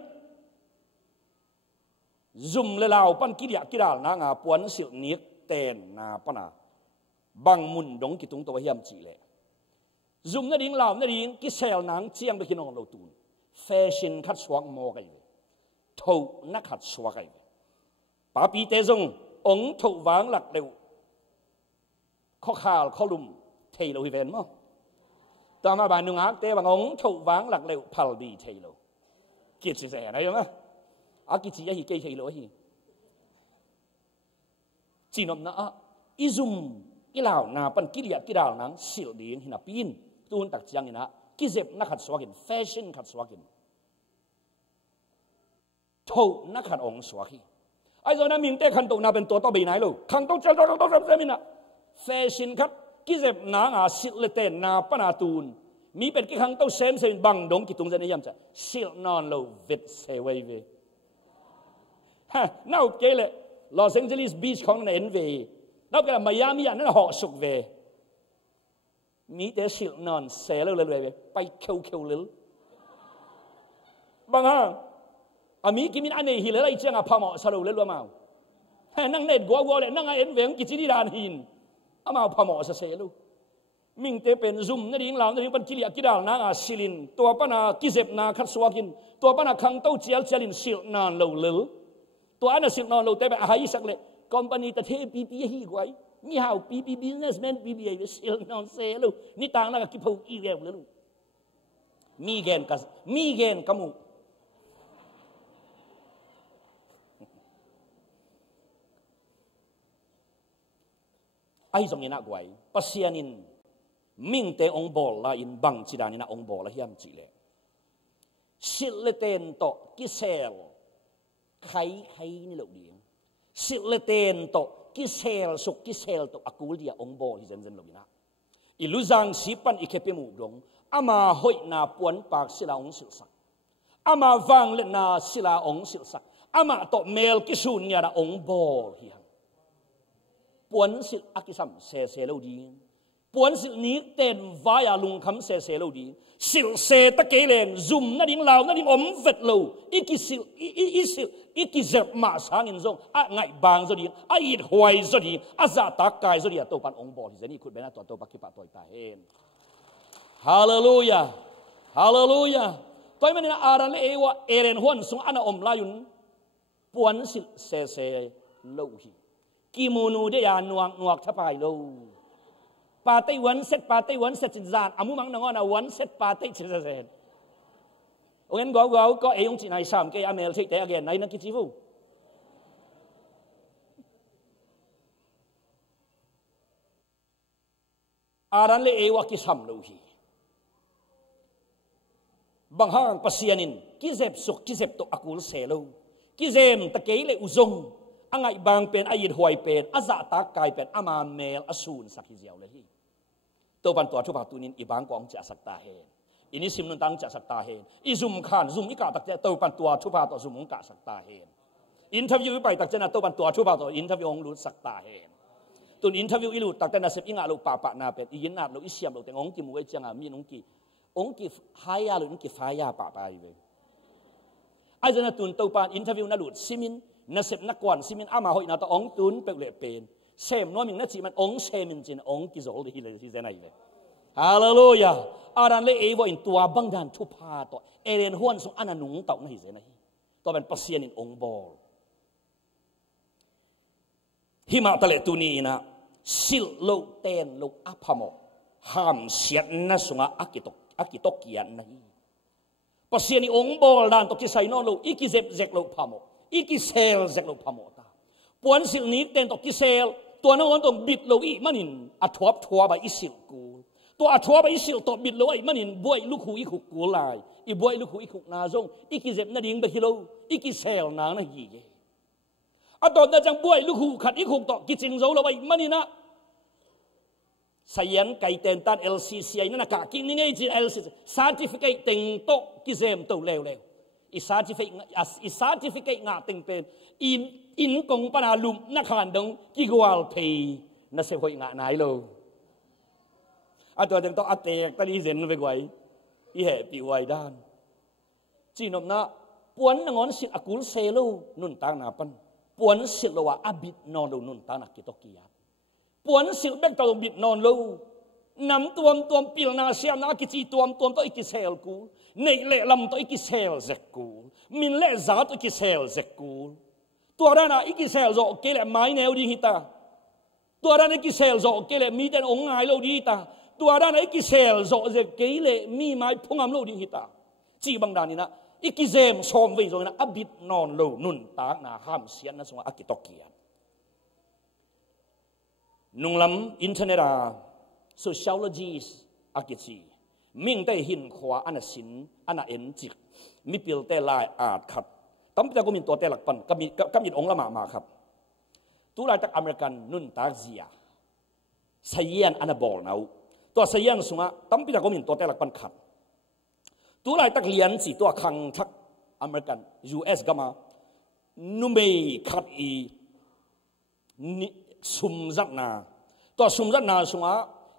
ซุ่มเลวปันกิริยากิดาลนางาปวนเสียนี้เต้นนาปนาบังมุนดงกิตุงตัวเฮียมจีเลยซุ่มนั่นเองเหล่านั่นเองกิเซลนางเจียงไปกินของเราตูนแฟชั่นขัดสวกโมกันเลยทูนักขัดสวกกันป้าปีเตจงองทูวางหลักเร็วข้อข่าวข้อลุมเทโลฮิเวนมั้งต่อมาบานนุงอักเตบังองทูวางหลักเร็วพัลบีเทโลกิจเสียอะไรยังไงอากิจยังฮิเกย์เทโลฮิจีนอมนะอิซุมอีเหล่านาปันกิริยากิดาลนังสิลดีนหินาปีนตูนตักจังนี่นะกิเจ็บนักขัดสวกินแฟชั่นขัดสวกินทูนักขัดองสวกิไอ้เจ้านั้นมิงเตะขันตุนาเป็นตัวต่อไปไหนลูกขันตุเจ้าตัวเซมินะแฟชั่นขัดกิเจ็บนางอาสิลเตนนาปนาตูนมีเป็นกี่ขันตุเซมบังดงกิตุงจะนิยามจะสิลนอนโลวิดเซเวเวฮะน่าโอเคเลยลอสแองเจลิสบีชของในเอ็นเวนับกันมายามีอันนั้นหอกสุกเวมีแต่สิลนอนเซลเลยไปเขียวเลยบางฮะอามีกิมินอันนี้ฮิเลไลเจียงอาพามอสโลเลยรู้มั้ยฮะนั่งเน็ตกัวเลยนั่งไอเอ็นเวงกิจนิรานหินอามาพามอสเซลูมิงเตเป็นซุ่มนั่นเองเรานั่นเองเป็นกิริยากิดาลนางอาสิลินตัวปนากิเจ็บนาคัดสวากินตัวปนาขังเต้าเจียลเจลินสิลนอนโลเลยตัวอันนั้นสิลนอนโลแต่แบบหายสักเลยคอมพานีตะเทปีปีฮีกไว้มีหาวปีบิสเนสแมนปีไอ้สิลนอนเซลูนี่ต่างแล้วก็กิพูอีเวลเลยมีเกณฑ์กัมูไอ้สมัยนักไว้ปัสยานินมิงเตองบอลละอินบังจิดานินะองบอลละเฮียมจิเลสิลเตนโตกิเซลใครนี่เราเดียงสิลเตนโตกิเซลสุกกิเซลโตอากูลเดียองบอลที่เซนเราบินะอิลุจังสิปันอิเคเปมูดงอามาหอยนาปวนปากศิลาองศิลสักอามาฟังเลนาศิลาองศิลสักอามาโตเมลกิสุนยาดาองบอลเฮียปวนศิลอากิสัมเซเราดีปวนศิลนี้เต้นวายาลุงคำเซเราดีศิลเซตะเกเลงซุ่มนั่นดิ่งลาวนั่นดิ่งอมเวทโลอีกิศิลอีกิเจ็บมาสางินซงอะไงบางซดีอะอิดหวยซดีอะซาตากายซดีตัวปันองบอลที่นี่คุณเป็นตัวปักกิปะตัวตาเห็นฮาเลลูยาฮาเลลูยาตัวมันนะอารันเลวะเอเรนฮวนสงอันอมลายุนปวนศิลเซโลฮีกิโมนูเดียนวกทับไปโลปาเต้วันเซตจินซานอามุมังนงอนะวันเซตปาเต้จินซานโอ้ยงั้นก็เออยงจีนายสามเกย์อเมริกาแต่againไหนนักกิจฟูอารันเลเอวะกิสัมโลฮีบางห้างปัสยานินกิเจ็บสุกกิเจ็บตกอากูลเซโลกิเจมตะเกย์เลอุซงอังไงบางเป็นอายิดหวยเป็นอาซาตากายเป็นอามาเมลอสูนสักฮิเจียวเลยตัวปันตัวทุบาตุนินอีบางกองจะสักตาเฮนอินิสิมนุนตังจะสักตาเฮนอิซุมขานซุมอิกาตักเจตัวปันตัวทุบาตัวซุมงกาสักตาเฮนอินทวิวไปตักเจนะตัวปันตัวทุบาตัวอินทวิวองลุสักตาเฮนตุนอินทวิวอิลุตักเจนะเสพอิงาลุปะนาเป็นอิยินนาลุอิเซียมลุแต่องกิมวยจังอามีนองกิหายาลุองกิฟายาปะไปเวไอ้เจนะตุนตัวปันอินทวิวนาลุซิมินนักเสพนักกวนซิมินอามาหอยนาตองตุนเปกเล็บเป็นเซมน้อยมิงนักจิมันองเซมินจินองกิโซลที่เลยที่เจนไอเวฮาเลลูยาอารันเลเอวอินตัวบังดันทุพาตัวเอเรนฮวนสงอานานุงเต่านี่เจนไอตัวเป็นปัสยานินองบอลหิมาตะเลตุนีนะสิลโลเตนโลอาพามหามเสียนนะสงอาอากิตกเกียนนี่ปัสยานิองบอลดันตกที่ไซโนโลอีกิเซกโลพามอีกิเซลเซกโลพามตาปวนสิลนี้เตนตกที่เซลตัวน้องต้องบิดโลอีมันินอัทวบทัวไปอิสิลกูตัวอัทวบไปอิสิลตัวบิดโลอีมันินบวยลูกหูอีขุกกูลายอีบวยลูกหูอีขุกนาซงอีกิเซบนาดิ่งไปฮิโลอีกิเซลนางนะฮีอันตอนนั้นจังบวยลูกหูขัดอีขุกต่อกิจิงโซโลไปมันินะ sayan kai ten tan LCCI na nakaking ni ngay jin LCCI certificate ting to kizem to lew i certificate nga ting pen in kong panalum na khandong kigwal pay na se hoi nga nai lo ato deng to atek tali zen ve gwai i he pi wai dan chinom na puan ngon sit akul selo nun tang na pan puan sit lo wa abit non do nun tang na kitokia puan sil bek to bit non lo nam tuam pil na siam na ki chi tuam to ikisel ku nei le lam to ikisel zek ku min le za to ikisel zek ku tua na ikisel zo ke le mai neu di hita tua na ikisel zo ke le mi den ong ngai lo di ta tua na ikisel zo ze ke le mi mai phungam lo di hita chi bang dan ni na ikizem som ve zo na abit non lo nun ta na ham sian na so akitokia nung lam internet sociologist akichi ming te hin khwa ana sin ana en chik mi pil te lai at khat tam pita ko min to te lak pan kamit ong lama ma khat tu lai tak american nun tak zia sayan ana bol nau to sayan sunga tam pita ko min to te lak pan khat tu lai tak lian chi to khang thak american US gama numei khat i ni sum zat na to sum zat na sunga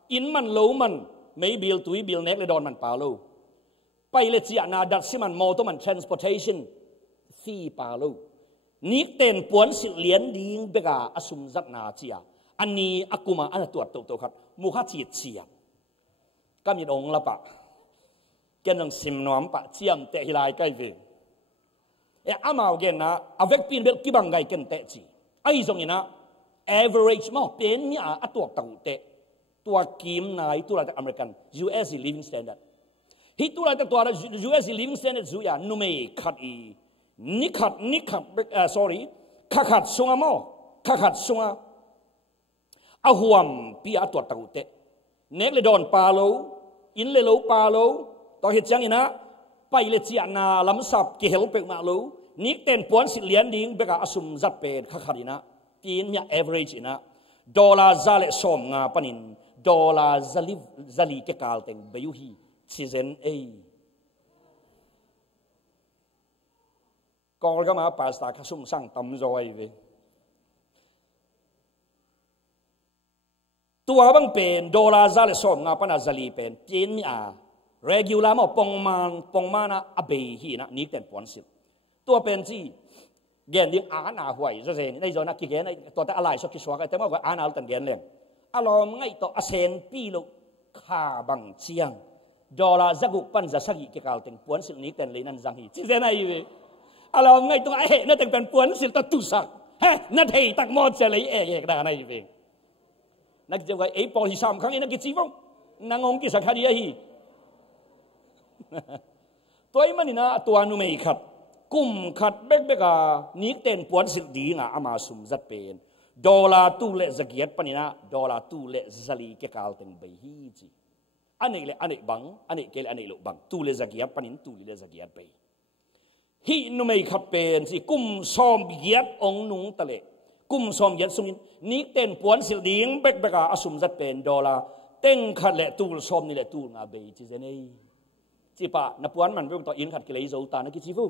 in man lo man mấy bill túi bill nét le don man pa lo pai le chia na dat si man motor man transportation fee pa lo ni ten puan si lian ding bega asum zat na chia ani akuma ana tuat to khat mu kha chi chia kam yin ong la pa ken nang sim nom pa chiam te hilai kai ve e amao gen na avek pin bel ki bang gai ken te chi ai zong ina average mo pen nya atuak tau te tua kim nai tu la American US living standard hi tu la tua US living standard zu ya nu me khat i ni khat sorry khat sunga mo khat sunga a huam pi a tua tau te nek le don pa lo in le lo pa lo to hi chang ina pai le chia na lam sap ki hel pe ma lo ni ten pon si lian ding beka asum zat pe khat ina tin nya average ina dollar zale som nga panin dollar zali ke kal teng bayu hi season a kol ga ma pasta ka sum sang tam roi ve tua bang pen dollar zale som nga pana zali pen tin mi a regular mo pong mana abe hi na ni ten pon sit tua pen chi gen ding ana huai zo zen nei zo na ki gen to ta alai so ki swa ka te mo ga ana al tan gen leng alom ngai to asen pi lo kha bang chiang dollar zagu pan za sagi ke kal teng puan sil ni ten le nan jang hi chi zen ai ve alom ngai to ai he na teng pen puan sil ta tu sak he na thei tak mo che le e da nai ve nak je ga e po hi sam khang ina ki chi vong nangong ki sakha dia hi toy manina tua nu mei khat kum khat bek beka ni ten puan sil di nga ama sum zat pen dollar tu le zagiat panina dollar tu le zali ke kal teng bai hi chi ane bang ane ke ane lo bang tu le zagiat panin tu le zagiat bai hi nu mei khat pen si kum som giat ong nung tale kum som giat sungin ni ten puan sil ding bek beka asum zat pen dollar teng khat le tu som ni le tu nga bai chi zenei chi pa na puan man vung to in khat ke lei zo ta na ki chi fu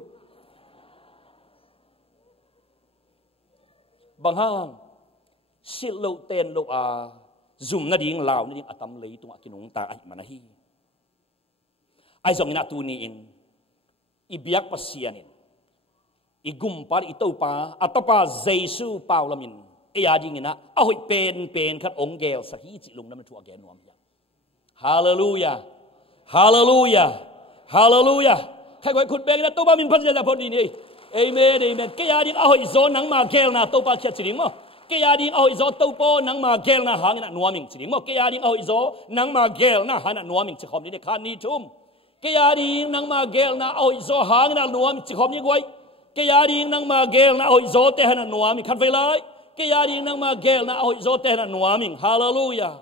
bang hang sil lo ten lo a zoom na ding law na ding atam lei tung akinung ta ai manahi ai zong na tu ni in ibiak pasianin igum par ito pa atapa jesu paulamin e ading ina ahoi pen khat ongel sa hi chi lung na thu again nuam ya hallelujah hallelujah hallelujah khai goi khut beng na to ba min phan ja phodi ni amen amen ke ading ahoi zo nang ma gel na to pa chat chiring mo ke ading ahoi zo to po nang ma gel na hang na nuaming chiring mo ke ading ahoi zo nang ma gel na hana nuaming chikhom ni khan ni thum ke ading nang ma gel na ahoi zo hang na nuam chikhom ni goi ke ading nang ma gel na ahoi zo te hana nuaming khan vai lai ke ading nang ma gel na ahoi zo te hana nuaming hallelujah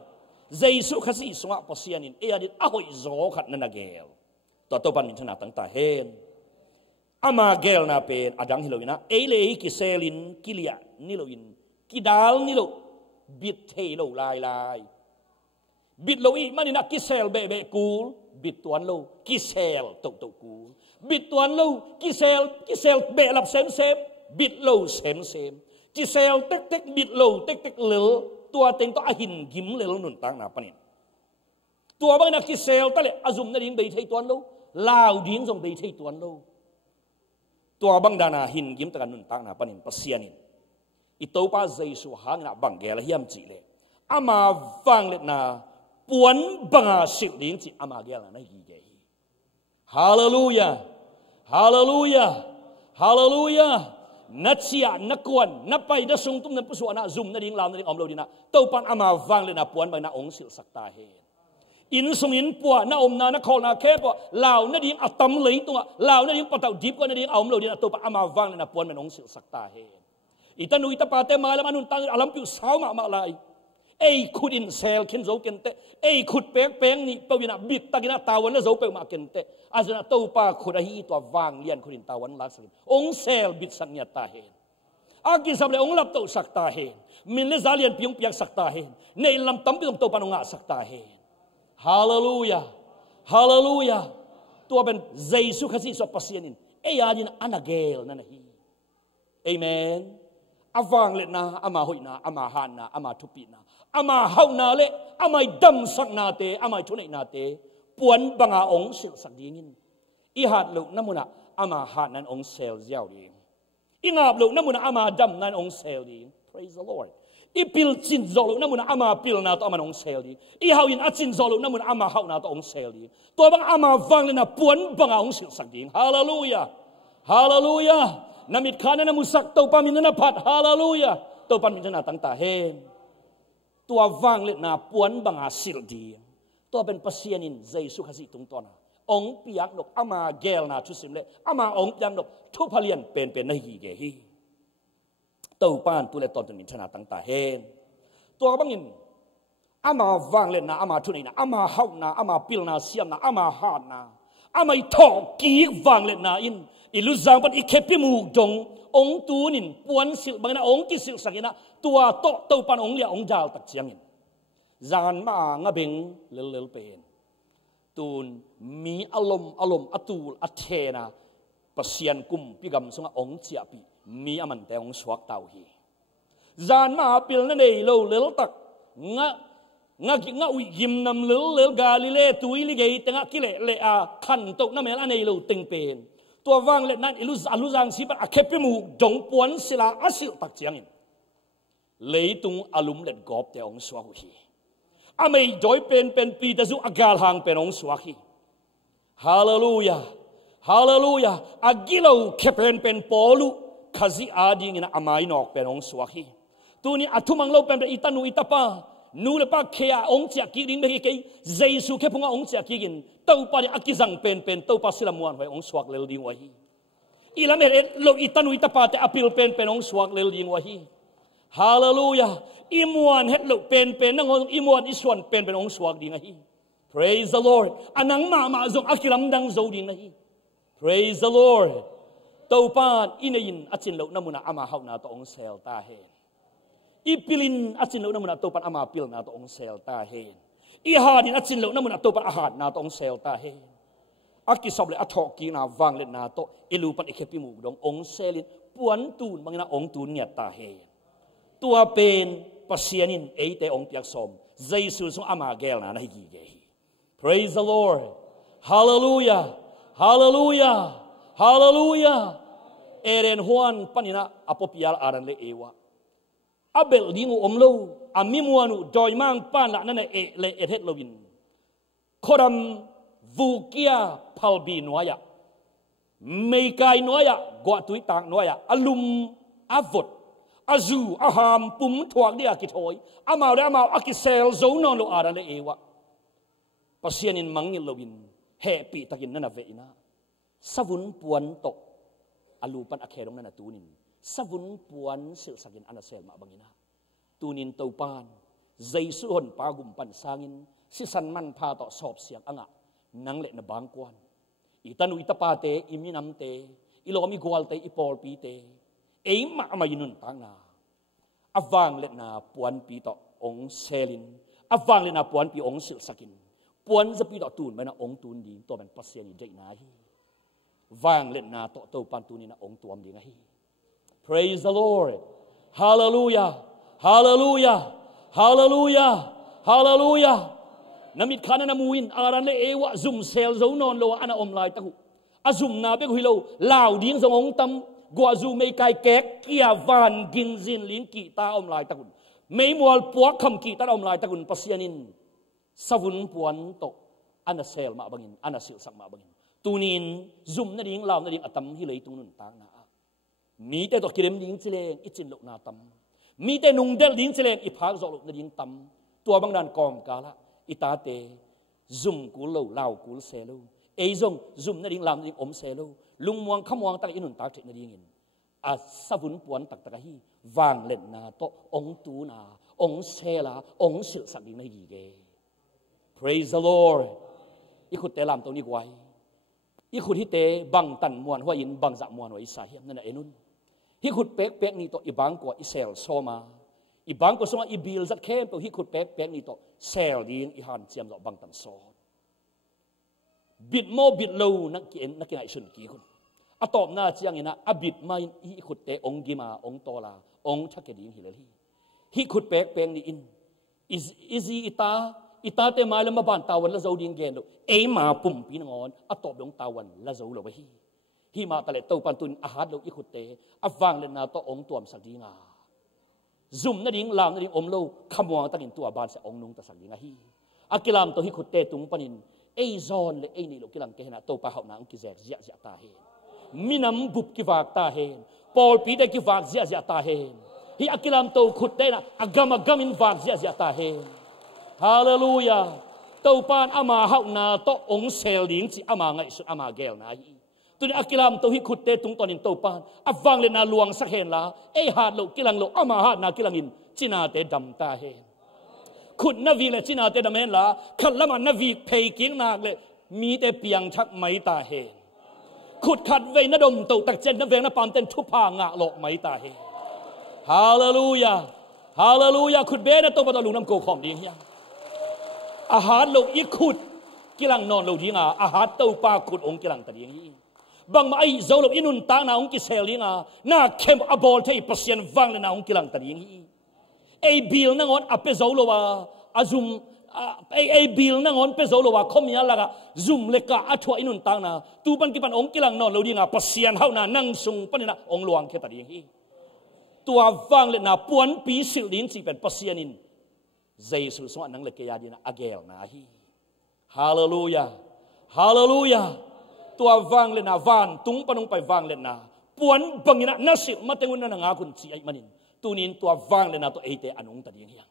jesu khasi sunga posianin e ading ahoi zo khat na gel to pan min thana tang ta hen ama gel na pen adang hiloina ele ki selin kilia niloin kidal nilo bit thelo lai บิดโลอีมันนี่นักกิเซลเบเบกูบิดตัวโลกิเซลตกกูบิดตัวโลกิเซลเบลับเซมบิดโลเซมกิเซลเต็กบิดโลเต็กเลวตัวเต็งก็อหินกิมเลวนุนตังนาปนิตัวบางนักกิเซลตั้งแต่อาจุมนั่นดิ้งไปที่ตัวโลลาวดิ้งส่งไปที่ตัวโลตัวบางดานาหินกิมตะกันนุนตังนาปนิปัสยานินอิตัวป้าเจสุหางนาบังเกลเฮียมจีเลอามาฟังเลนาปวนบังอาสิดิ้งจีอามาเกลนาฮีเกฮีฮาเลลูยาฮาเลลูยาฮาเลลูยานัดเชียนักกวนนับไปนัดส่งตุ้มนับผู้สวรรค์ซุ่มนัดดิ้งลาวนัดดิ้งอมโลดีนะตัวปันอามาฟังเลนาปวนบังนาองศิลสักตาเฮอินส่งอินปัวนาอมนานักขอนาแค่ปัวลาวนัดดิ้งอัตมเลยตัวลาวนัดดิ้งปะเต่าดิบก็นัดดิ้งอมโลดีนะตัวปันอามาฟังเลนาปวนบังองศิลสักตาเฮIta nu ita pate malam anun tang alam piu sauma malai. Khut in sel ken zo kente. Khut peng ni pawina bit tagina tawan na zo pe ma kente. Azana tau pa khut ahi to wang lian khut in tawan lak sakin. Ong sel bit saknya ta hen. Agi sable ong lap tau sak ta hen. Min le zalian piung piak sak ta hen. Nei lam tam piung tau panunga sak ta hen. Hallelujah. Hallelujah. Tua ben Jesu kasi so pasienin. Adin anagel na nahi. Amen. Avang le na ama hoi na ama han na ama thupi na ama hau na le amai dam sak na te amai thunai na te puan banga ong sil sak dingin I hat lo namuna ama han nan ong sel jiao ding ingap lo namuna ama dam nan ong sel ding praise the Lord I pil chin zo lo namuna ama pil na to ama ong sel ding I hau in a chin zo lo namuna ama hau na to ong sel ding to bang ama wang le na puan banga ong sil sak ding hallelujah hallelujah Namit kana na musak tau pamin na pat hallelujah tau pamin na tang ta hen tua wang let na puan banga sil di tua ben pasianin Jesu kasi tung tona ong piak nok ama gel na chusim le ama ong piak nok thu phalian pen na hi ge hi tau pan tu le ton min chana tang ta hen tua bangin ama wang let na ama thunai na ama hau na ama pil na siam na ama han na ama I thok ki wang let na in iluzang pat ikepi mu dong ong tunin puan sil bangna ong ti sil sakina tua to tau pan ong lia ong dal tak chiangin zan ma nga beng lel pen tun mi alom atul athena pasian kum pigam sunga ong chia pi mi aman te ong suak tau hi zan ma pil na nei lo lel tak nga ui gim nam lel galile tuili gei tenga kile le a khan tok na mel anei lo ting penตัววางเล็ดนั้นiluzang sipat akepi mu dong puan sila asil tak chiangin leitung alum let gop te ong swa hi amei joy pen pi ta zu agal hang pen ong swa hi hallelujah hallelujah agilo kepen pen polu khazi ading ina amai nok pen ong swa hi tuni athumang lo pen itanu itapa nu le pa khia ong chia ki ding be ke Jesu ke punga ong chia ki gin tau pa ni akizang pen tau pa sila muan hoi ong swak lel ding wahi ilam lo itanu itapa te apil pen ong swak lel ding wahi hallelujah imuan het lo pen nang imuan iswan pen ong swak ding ahi praise the Lord anang ma zong akilam dang zo ding ahi praise the Lord tau pa inayin achin lo namuna ama hau na to ong sel ta he Ipilin achin lo namuna to pan ama pil na to ong sel ta hen ihadin achin lo namuna to pan ahad na to ong sel ta hen akisoble athok ki na wang let na to ilu pan ikepi mu dong ong selin puan tun mangina ong tun nya ta hen tua pen pasianin eite ong piak som Jesu so ama gel na hi ge praise the Lord hallelujah hallelujah hallelujah eren huan panina apopial aran le ewa Abel dingu omlo amimuanu joy mang pan la nana le ethet lowin koram vukia palbi noya meikai noya gwa tui tang noya alum avot azu aham pum thuak dia kithoi amau akisel zo non lo ara le ewa pasianin mangil lowin happy takin nana veina savun puan to alupan akherong nana tunin savun puan sil sakin anasel ma bangina tunin taupan Jesu hon pagum pan sangin sisan man pa to sop siang anga nang le na bangkwan itanu itapate iminamte ilomi gwalte ipol pite eima amayinun tanga avang le na puan pi to ong selin อฟังเลยนะปวนปีองศิลสกินปวนจะปีต่อตูนไปนะองตูนดีตัวเป็นปัสเซียนใจนาฮีวางเล่นนาต่อตัวปันตูนี่นะองตัวมดีนะฮี Praise the Lord Hallelujah Hallelujah Hallelujah Hallelujah นามิดขานะนามูอินอารันเลเอวะซุมเซลโซนอนโลอันอมลายตะกุอาซุมนาเบกุฮิโลลาวดิ้งสงองตัมกัวซูไม่ไกลแกกเกียวานกินซินลิงกีตาอมลายตะกุนไม่มัวปวกคำกีตาอมลายตะกุนปัสยานินสวุนปวนโตอันเซลมาบังอินอันเซลสักมาบังอินตูนินซุมนาดิ้งลาวนาดิ้งอัตัมฮิเลยตุนุนตางนามีแต่ตัวกิเลมดิ้งจิเลงอิจินโลนาตัมมีแต่นุงเดลดิ้งจิเลงอิพากโซลุนาดิ้งตัมตัวบางด้านกอมกาละอิตาเตซุมกูโลลาวกูเซโลเอซงซุมนาดิ้งลาวนาดิ้งอมเซโลลุงมวงขมวงตักอินุนตาเทนาดิ้งอินอาสวุนปวนตักตะฮีวางเล่นนาโตองตูนาองเซลาองสือสักดิ้งในกีเก Praise the Lord อีขุดเตลามตัวนี้ไว้อีขุดที่เตบังตันมวนหัวอินบังจักมวนหัวอิสาเฮียนั่นเอนุนอีขุดเป๊กเป๊กนี่ตัวอีบังกว่าอิเซลโซมาอีบังก็ส่งอีบิลจัดเข้มตัวอีขุดเป๊กเป๊กนี่ตัวเซลดิ้งอีฮันเจียมตัวบังตันโซบิดโมบิดโลนักเก็นนักเก็นไอชุนกี่คนอะตอบหน้าเจียงเงินะอบิดมาอีขุดเตองกิมาองโตลาองชักเกดิ้งฮิเลลีฮิขุดเป๊กเป๊กนี่อินอิซีอิตาเตมาเลมาบานตาวันละเจ้าดิ้งเกนโลเอมาปุ่มปีนงอนอะตอบลงตาวันละเจ้าโลไปฮิมาตะเลเต้าปันตุนอาหารโลอีขุดเตอะฟังเลนาโตองตัวมสักดิ้งาซุมนั่นดิ้งลามนั่นดิ้งอมโลขมวงตันินตัวบานเสองนุงตะสักดิ้งาฮีอะกิลามโตฮิขุดเตตุงปนินเอซอนเลเอนี่โลกิลังเกนะโตปะหานังกิแจกเจียตาเฮมินัมบุบกิวากตาเฮปอลปีเดกิวากเจียตาเฮฮิอะกิลามโตขุดเตนะอะกามอินวากเจียตาเฮฮาเลลูยาโตปานอามาหานาโตองเซลดิ้งจิอามาไงสุอามาเกลนาฮีตุนอะกิลามโตฮิขุดเตตุงตอนินโตปานอะฟังเลนาลวงสักเฮนลาเอหาดโลกิลังโลอามาหานากิลังอินจินาเตดัมตาเฮขุดนวีเลจินาเตดัมเฮนลาขัดละมันนวีเพยกิ้งนาเลมีแต่เปียงชักไม่ตาเฮขุดขัดเวนดมโตตักเจนนเวงนปามเต้นทุพางะโลกไม่ตาเฮฮาเลลูยาฮาเลลูยาขุดเบนโตปะตลุงน้ำโกของดีเฮียอาหารโลกอีขุดกิลังนอนโลกดีงาอาหารเต้าปลาขุดองกิลังตะเดียงฮีบางมาไอโซโลอินุนตานาองกิเซลีงาหน้าเข้มอบอลเทยปัสยันวังเลนาองกิลังตะเดียงฮีไอบิลนั่งอนอเปโซโลวาอาซุมไอบิลนั่งอนเปโซโลวาคอมยาละกะซุมเลกะอัฐวอินุนตานาตูปันกิปันองกิลังนอนโลดีงาปัสยันเฮานานั่งซุงปันนะองหลวงแค่ตะเดียงฮีตัววังเลนาปวนปีสิลินสิเป็นปัสยันินเจสุสวนังเลกยาดีนะอเกลนาฮีฮาเลลูยาฮาเลลูยาตัววังเลนาวานตุงปนงไปวังเลนาปวนบังนะนัสิมาเตงุนนะงาคุณจีไอมันินตูนินตัววังเลนาตัวเอเตอนุงตะเดียงยัง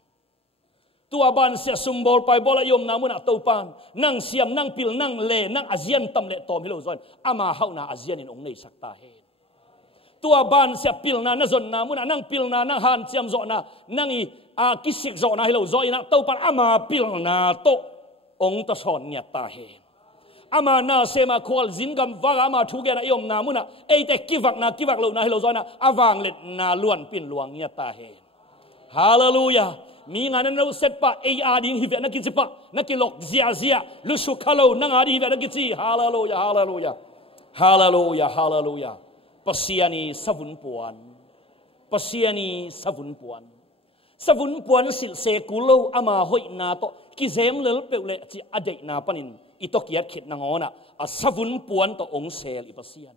ตัวบานเสียสมบูรณ์ไปบอลยมนามุนะตัวปานนั่งเสียมนั่งปิลนั่งเลนั่งอาเซียนตำเลตอมิโลซอนอามาเฮานาอาเซียนินองในสักตาเฮตัวบานเสียปิลนานะซอนนามุนะนั่งปิลนานั่งฮันเสียมซอนานั่งอีกิสิกซอนาฮิโลซอยนะตัวปานอามาปิลนาโตองตะสอนเนียตาเฮอามานาเซมาควอลจินกัมวาอามาทุกอย่างยอมนามุนะเอเตกิวักโลนาฮิโลซอยนะอาวางเล็ดนาล้วนปินหลวงเนียตาเฮฮาเลลูยามีงานนั้นเราเสร็จปะเออาดิงฮิเวนักกิจปะนักกิลกเซียลุสุขะโลนังอาดิฮิเวนักกิจฮาเลลูยาฮาเลลูยาฮาเลลูยาฮาเลลูยาปัสยานีสวุนปวนปัสยานีสวุนปวนสวุนปวนสิเสกุโลอามาหอยนาโตกิเซมเลลเปเลจิอเดนาปนินอิตอกิยัดขิดนางอนะอาสวุนปวนโตองเซลอิปัสยาน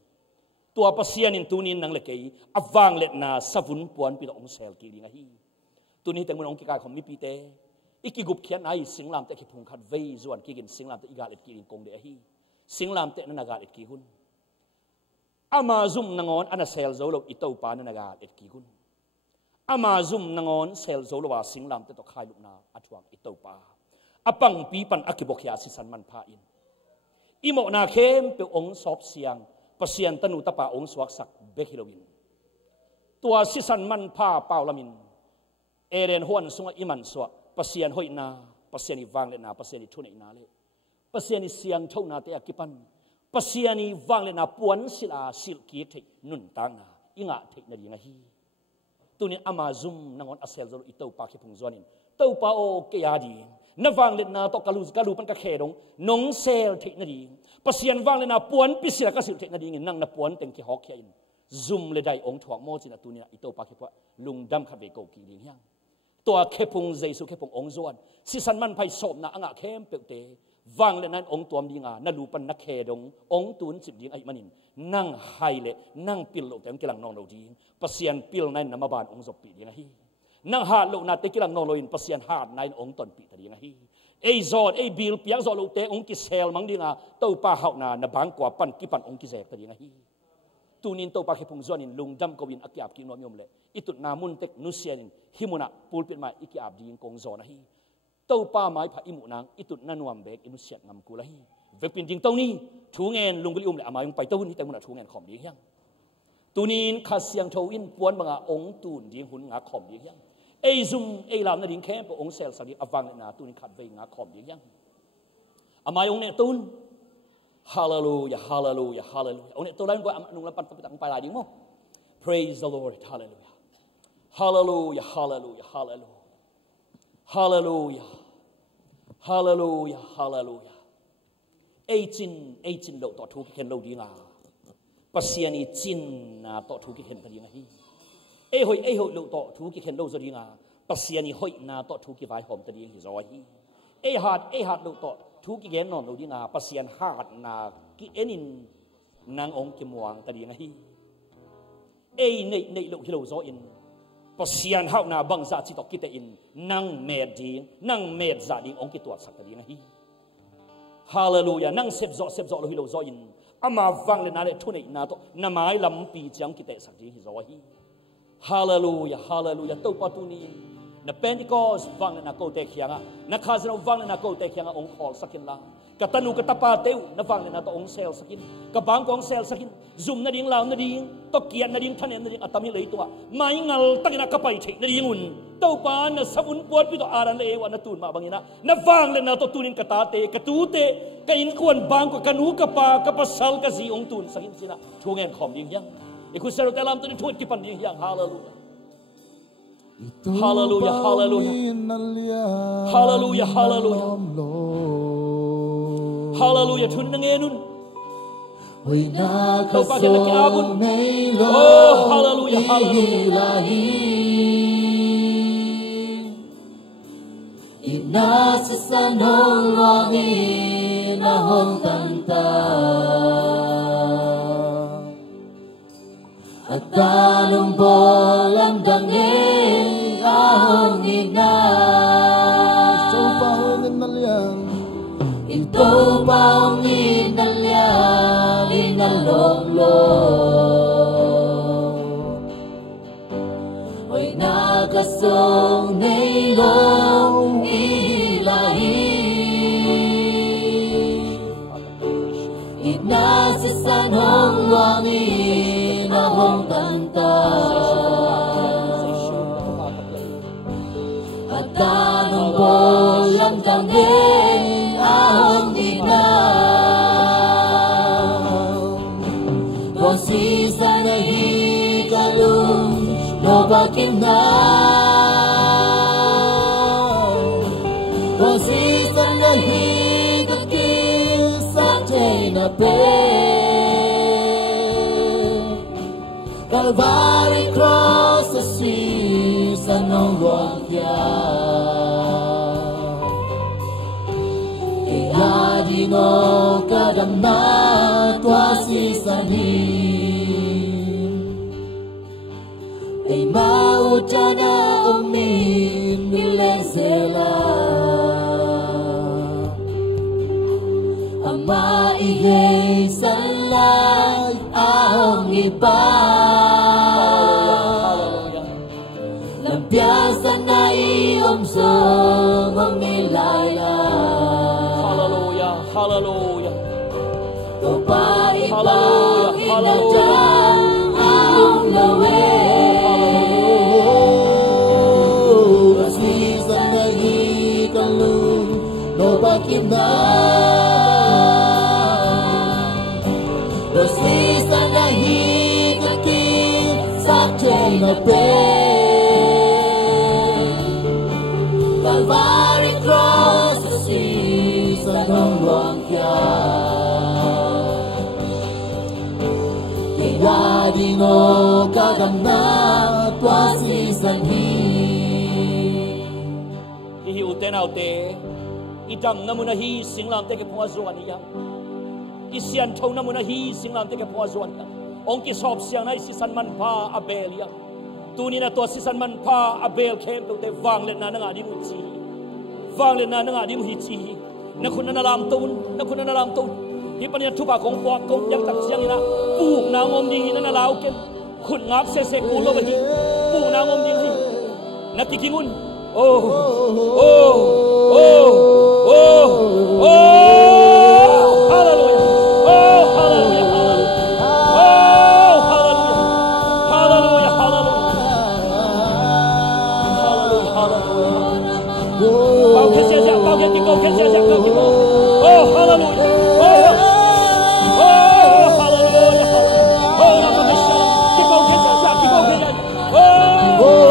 ตัวปัสยานินตูนินนังเลกยอวางเลนาสวุนปวนปิโตองเซลกิลิงาฮีตัวนี้แต่เมื่อองค์การของมิปีเตอีกิกุบเขียนไอสิงลามเตะขีพุงขัดเวย์ส่วนกินสิงลามเตะอีกาเล็ดกินกงเดฮีสิงลามเตะนันนากาเล็ดกิหุนอามาซุมนางอนอันเซลโซโลอิตาปานันนากาเล็ดกิหุนอามาซุมนางอนเซลโซโลว่าสิงลามเตะตกไข่ลุกนาอัฐวังอิตาปาอปังปีปันอักิบกยาสิสันมันพาอินอิโมนาเข้มเปองสอบเสียงปะเสียนตนุตปาองสวักสักเบคิโลวินตัวสิสันมันพาเปาลามินเอเรนฮวนสงอิมันสวะปัสยานหอยนาปัสยานิวางเลนาปัสยานิทุนอินาเลปัสยานิเสียงเท่านาเตอกิปันปัสยานิวางเลนาปวนศิลาศิลกีเทนุนตางนาอิงะเทนดีงาฮีตัวนี้อามาซุมนางอนอัสเซลโซอิโตปาคิพุงจวนิน เต้าป่าโอเกียดีนับวางเล็ดนาตกกะลูปันกะเขดงนงเซลเทนดีปัสยันวางเล็ดนาปวนปิศิลกะสิเทนดีนั่งนับปวนเต็งที่ฮอกเขียนซุ่มเลยได้องค์ถ่วงโมจินตุเนียอิโตปาเขปะลุงดำขับเวโกกีเลียงตัวเขพุงเจสุเขพุงองค์จวนสิสันมันไพศพนาอ่างเข้มเปเตวางเล็ดนั้นองค์ตัวมีงานาลูปันนักเขดงองค์ตุนจิบยิงไอมันินนั่งไฮเลนั่งปิลโลแต่งกำลังนองเราดีปัสยันปิลในนมาบานองค์จบปียังไงนั่งหาดโลนาเตกิลังนองโลอินปัสยันหาดในองค์ตนปียังไงไอจอดไอบิลเปียงจอดโลเตองค์กิเซลมังดีงาเต้าป่าเขานาบางกว่าปันกิปันองค์กิเซลยังไงตูนินเต้าป่าเขพุงจวนนินลุงดำกวินอักยาบกินนวมยมเล่อิตุนามุนเตกนุเซียนินฮิมุนะปูลเป็นมาอิกยาบดีงกงจอนะฮีเต้าป่าไม้ผาอิมุนางอิตุนันวมเบกอินุเซียนงำกูละฮีเวกเป็นจริงเต้านี้ชูเงินลุงกลิอุมเลยอามายังไปเต้านี้แต่มุนะชูเงินขอมดียังตูนินขัดเสียงโทวินปวนบังอาองตูนดีหุ่นงาขอมดียังไอซุ่มไอลามนาดิงแค่ปองเซลสักอวังนาตูนินขัดเวงาขอมดียังอามาองเนตูนฮาเลลูยาฮาเลลูยาฮาเลลูยาองเนตัวแรกก็นุ่งละปันตังไปลายดิ้งมั้ง Praise the Lord Hallelujah Hallelujah Hallelujah Hallelujah Hallelujah Hallelujah Hallelujah ไอจินโลต่อทุกข์เห็นโลดีงาปัสยานีจินนาต่อทุกข์เห็นพอดีงาฮีไอหอยโลต่อทุกข์เห็นโลจะดีงาปัสยานีหอยนาต่อทุกข์ไว้หอมตะดีงาจอยฮีไอหาดโลต่อทุกข์เห็นนอนโลดีงาปัสยานหาดนากิเอนินนางองค์กิมวางตะดีงาฮีไอในโลที่โลจออินปัสยานหานาบังซาจิตกิเตอินนั่งเมดดีนั่งเมดซาดีองค์กิตัวสักตะดีงาฮีฮาเลลูยานั่งเซฟโซโลฮิโลโซอินอามาฟังเลยนาเลทุนอีนาโตนาไม้ลำปีจังกิเตสักดีฮิโซฮีฮาเลลูยาตัวปตุนีนาเพนติคอสฟังเลยนาโกเตขียงะนาคาซเราฟังเลยนาโกเตขียงะองค์ขอลสักินลากตันูกตาปาเตวนาฟังเลยนาตัวองค์เซลสักินกับบางกองเซลสักินซุ่มนาดิงลาวนาดิงตกเกียนนาดิงทันเนนาดิงอัตมิเลยตัวไม่งัลตั้งนักกระไปเทนาดิงอุ่นเต้าปานสมุนปวดพิโตอารันเลวันตูนมาบางนะนาฟังเลยนาตัวตูนินกตาเตกตูเตกัยอินควนบางกกันูกปากปัสสัลกสีองตูนสักินสินะช่วงเงินขอมยิงยังไอ้คุณเซลแต่ลำตัวนี้ทวดกิปันยิงยังฮาเลลูยาHallelujah, hallelujah. Hallelujah, hallelujah. Hallelujah, thun nang enun. Kau pakai lagi abun. Oh, hallelujah, hallelujah. Ina sesanong wangi nahon tanta. At dalong bolang dangin ahong ina. So pahulin na liyan. Ito pahulin na liyan inalong-long. Hoy nagasong nailong ilahi. Inasisan hong wangi nahong tanta. At tanong bolang dangin ahong dinaw. Kung sisa na hikalong lobakin na. Kung sisa na hikakin sa tay na Calvary cross the season ng wangya. Iadi no kadamat wasisanin. Ay mauta na umin nilezela. Ama igay salay ahong iba. Lampiasa na iomsong ang ilaya. Hallelujah, hallelujah. Tupain pang inadyan ahong lawe. Rasisa na hikalong lobakin na. Rasisa na hikakin sa tay na Calvary cross the seas and on luang kia. Yadi no kagana tua season hi. Hi uten autte idam namuna hi singlam te ke puazuan ya. Isian thau namuna hi singlam te ke puazuan ya. Ong ki sop siang nai sisan man pa abel ya. Tu ni na to sisan man pa abel kem to te wang le na nga di mu chi. Wang le na nga di mu hi chi. Na kun na lam tun, na kun na lam tun. Hi pania thu ba kong kwa kong yang tak siang na. Pu na ngom ding na lau ken. Khun ngap se se ku lo ba hi. Pu na ngom ding hi. Na tikingun. Oh, oh, oh, oh, oh, hallelujah, oh, hallelujah, hallelujah, oh, hallelujah, hallelujah, hallelujah, hallelujah. Bao cái xe bao cái tiếng câu cái xe câu tiếng câu, oh, hallelujah, oh, oh, hallelujah, oh, la commission, tiếng câu cái xe oh, oh.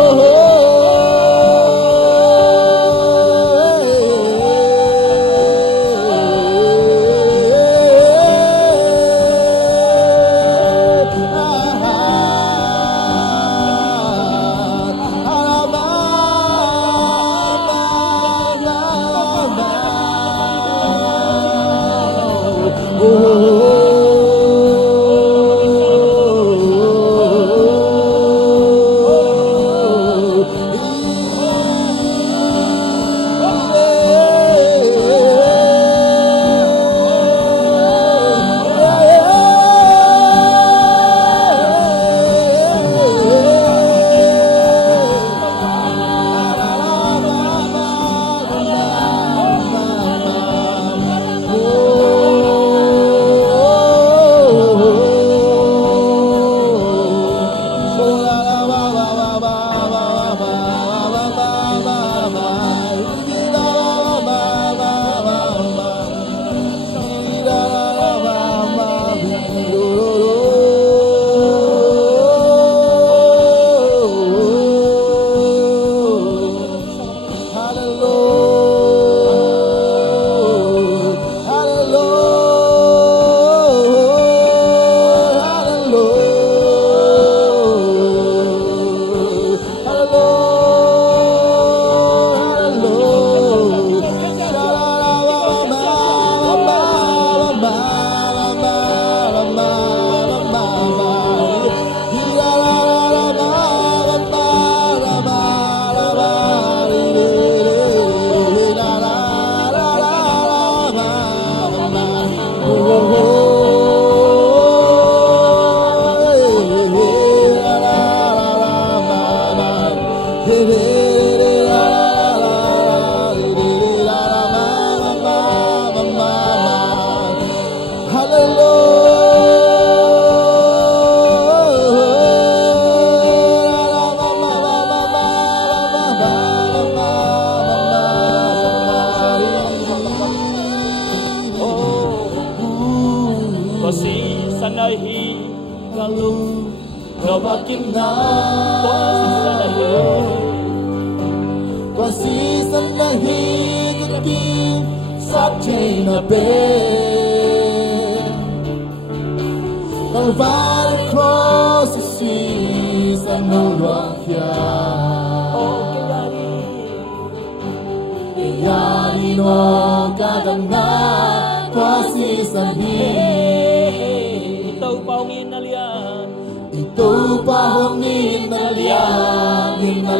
Calvary cross the seas and no luang kia. Yadi no kadanga tua season hi. Itau pa hongin na lian. Itau pa hongin na lian.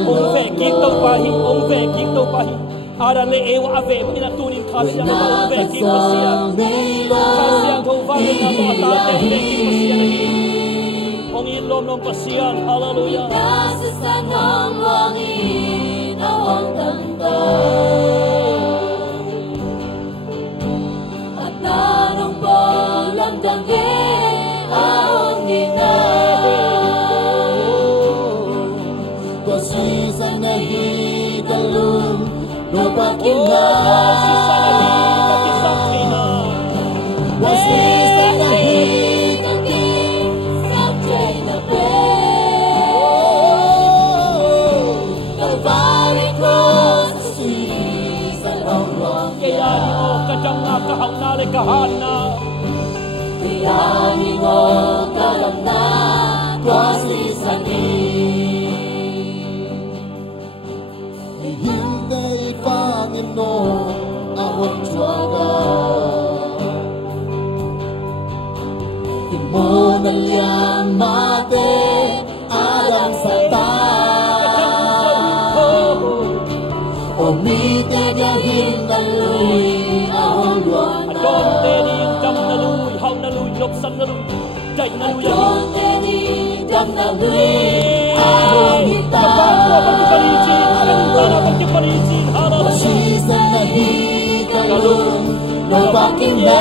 Ong fe kik tau pa hi, ong fe kik tau pa hi. Ada le ewa ave mungkin tunin kasiang ong fe kik pasiang. Kasiang kau vangin na to ata fe kik pasiang. Ong in lom nom pasiang, hallelujah. Nasisan hong wangin na hong tanda. At nanong bolam dangge ahong nina. Pasisan na higalum no pakinggan. Pasisan na higalum sabjay na pe. Calvary cross the sea. hau na le kahana Yani ngo kalam na kwasi sani Hintay Panginoon ahon tuwaga Imonalyan mate alam sata Omite gahin naluy ahon luana Adon teni dam na lui hau na lui lop san na lui jai na lui Adon teni dam na lui ahon hita Season na hikalun no baking na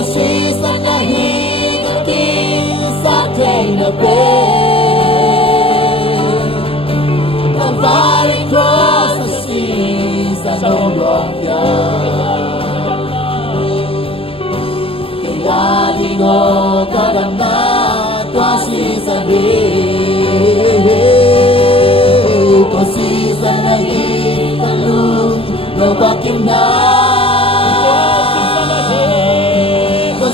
Season na hikaking sa tay na be Calvary cross the season no longer Kaya di ngo kalam na kwa season Season na hikalun no baking na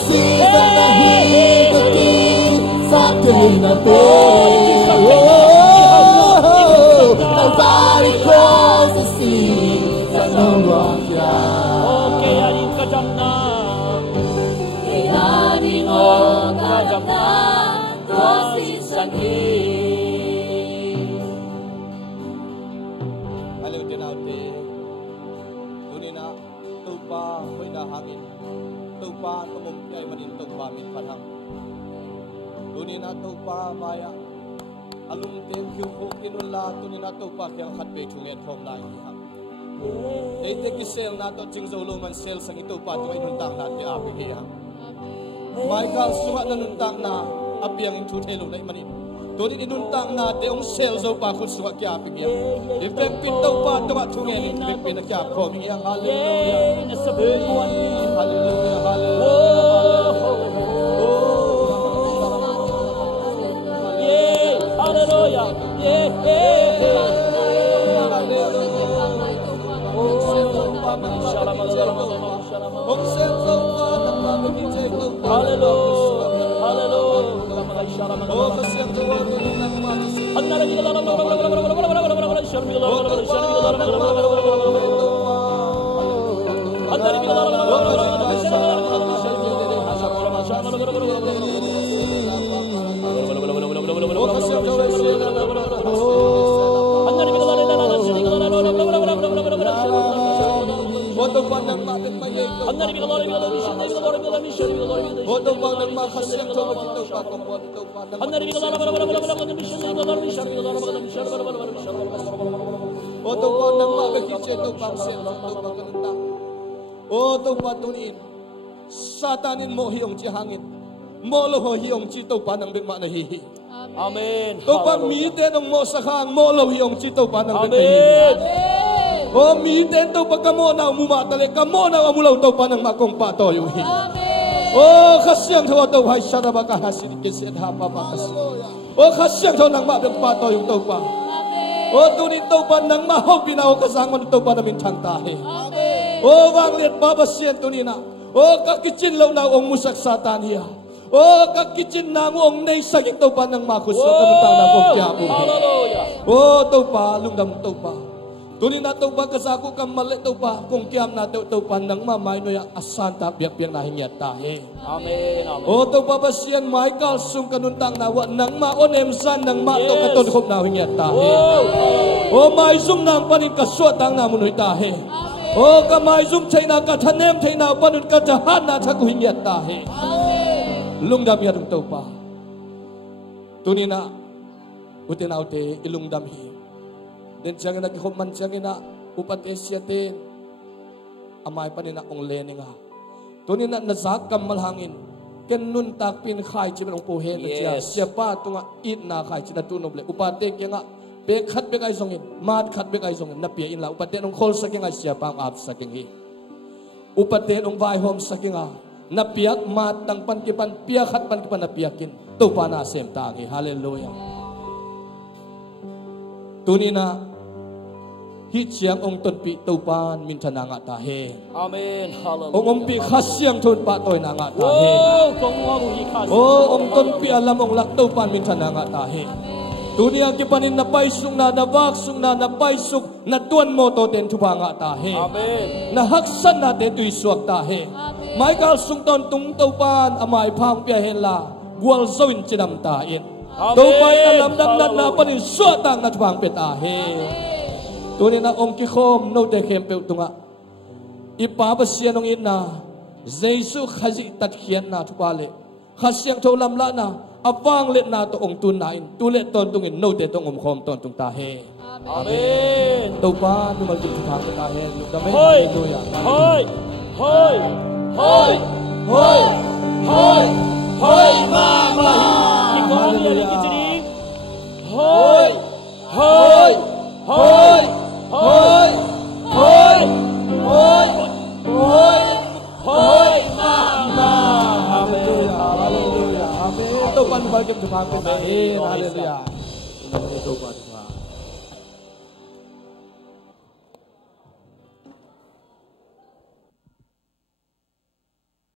Season na hikaking sa tay na be Calvary cross the season no longer Okay, alin ka dyan na Kaya di ngo kalam na kwa season Aliw din naute. Dunin na tupa ko'y nahangin. Tupa tumumkay manin tupa min panang. Dunin na tupa maya. Alung ten kyuko kinula dunin na tupa kaya katbe chunget home lang ihang. Ete kisel na to jingzo luman sel sang itupa tuwa inuntang natin api ihang. Michael suwa na nuntang na apiang intutelo na imanin. Doon inuntang natin ang sel so pa kung suwa kaya api ihang. Ipempin daw pa tuwa tungin ipempin na kaya koming ihang. Hallelujah. Nasabuhan niya Hallelujah. Hallelujah. Hallelujah. Satanin mo hiyong jihangin. Molo ho hiyong chito pa ng bigma na hihi. Amen. To pa miten ng mo sakang molo hiyong chito pa ng bigma na hihi. O miten to pagkamo na umumatali. Kamo na umulaw to pa ng makong pato yung hihi. O kasyang tawa to hay saraba ka hasin kisit hapa pa kasi. O kasyang tawa ng mabing pato yung to pa. O tunit to pa ng mahaw binaw kasangon to pa namin chantahe. O wanglit babasyan tunina. O kakichin law na ong musak satan hiya. O kakichin na ong nay saging to pa ng makus. O kanunta na kong kiyapo. O to pa lungdam to pa. Tunin na to pa kasako kang malit to pa. Kung kiyam na to pa ng mamay no yung asanta biyak-biyak na hingyat tahe. Amen. O to pa basyan Michael sung kanuntang nawa ng maonem san ng mato katunhom na hingyat tahe. O may sum nang panin kaswat ang namunoy tahe. O kamay sum chay na katanem chay na panun katahan na sa kuhingyat tahe. Lungdam yan to pa. Tunin na utin aute ilungdam hi. Den siyang nagkuman siyang ina upat esyatin. Amay pa nina kong leni nga. Tunin na nazak kamalhangin. Kenun takpin khay chimen ang puhen na siya. Siya pa tunga it na khay sinatunob le. Upate kaya nga bekat bekay songin. Mad kat bekay songin. Napiyain la. Upate nung kol sa kaya nga siya pa ang ap sa kaya. Upate nung vai home sa kaya nga. Napiyak matang pankipan. Piyakat pankipan napiyakin. Tupa na sem tangi. Hallelujah. Tunin na hi chiang ong ton pi to pan min thana nga ta he Amen. Hallelujah. ong pi khasiang thon pa toy na nga ta he Oh, kong wa hi khas. ong ton pi alam ong lak to pan min thana nga ta he dunia ki panin na paisung na bak sung na paisuk na tuan mo to ten thu nga ta he Amen. na haksan na te tui suak ta he mai kal sung ton tung to pan amai phang pia hen la gwal zawin chinam ta in to pan alam dam na panin suwa tang na phang pe ta he tunin na ong ki khom no te khem pe tunga ipa ba sianong in na jesu khaji tat khian na thupale khasiang tho lam la na apang let na to ong tun na in tu let ton tung in no te tong om khom ton tung ta he Amen. to pa nu mal tu phang pe ta he lu da me Hoi. hallelujah Hoi. Hoi. Hoi. Hoi. Hoi. Hoi. Mama. Ki ko ang yari ki chiri. Hoi. Hoi. Hoi. Hoi. Hoi. Hoi. Hoi. Hoi. Mama. hallelujah hallelujah amen to pan nu mal tu phang pe ta he hallelujah to pa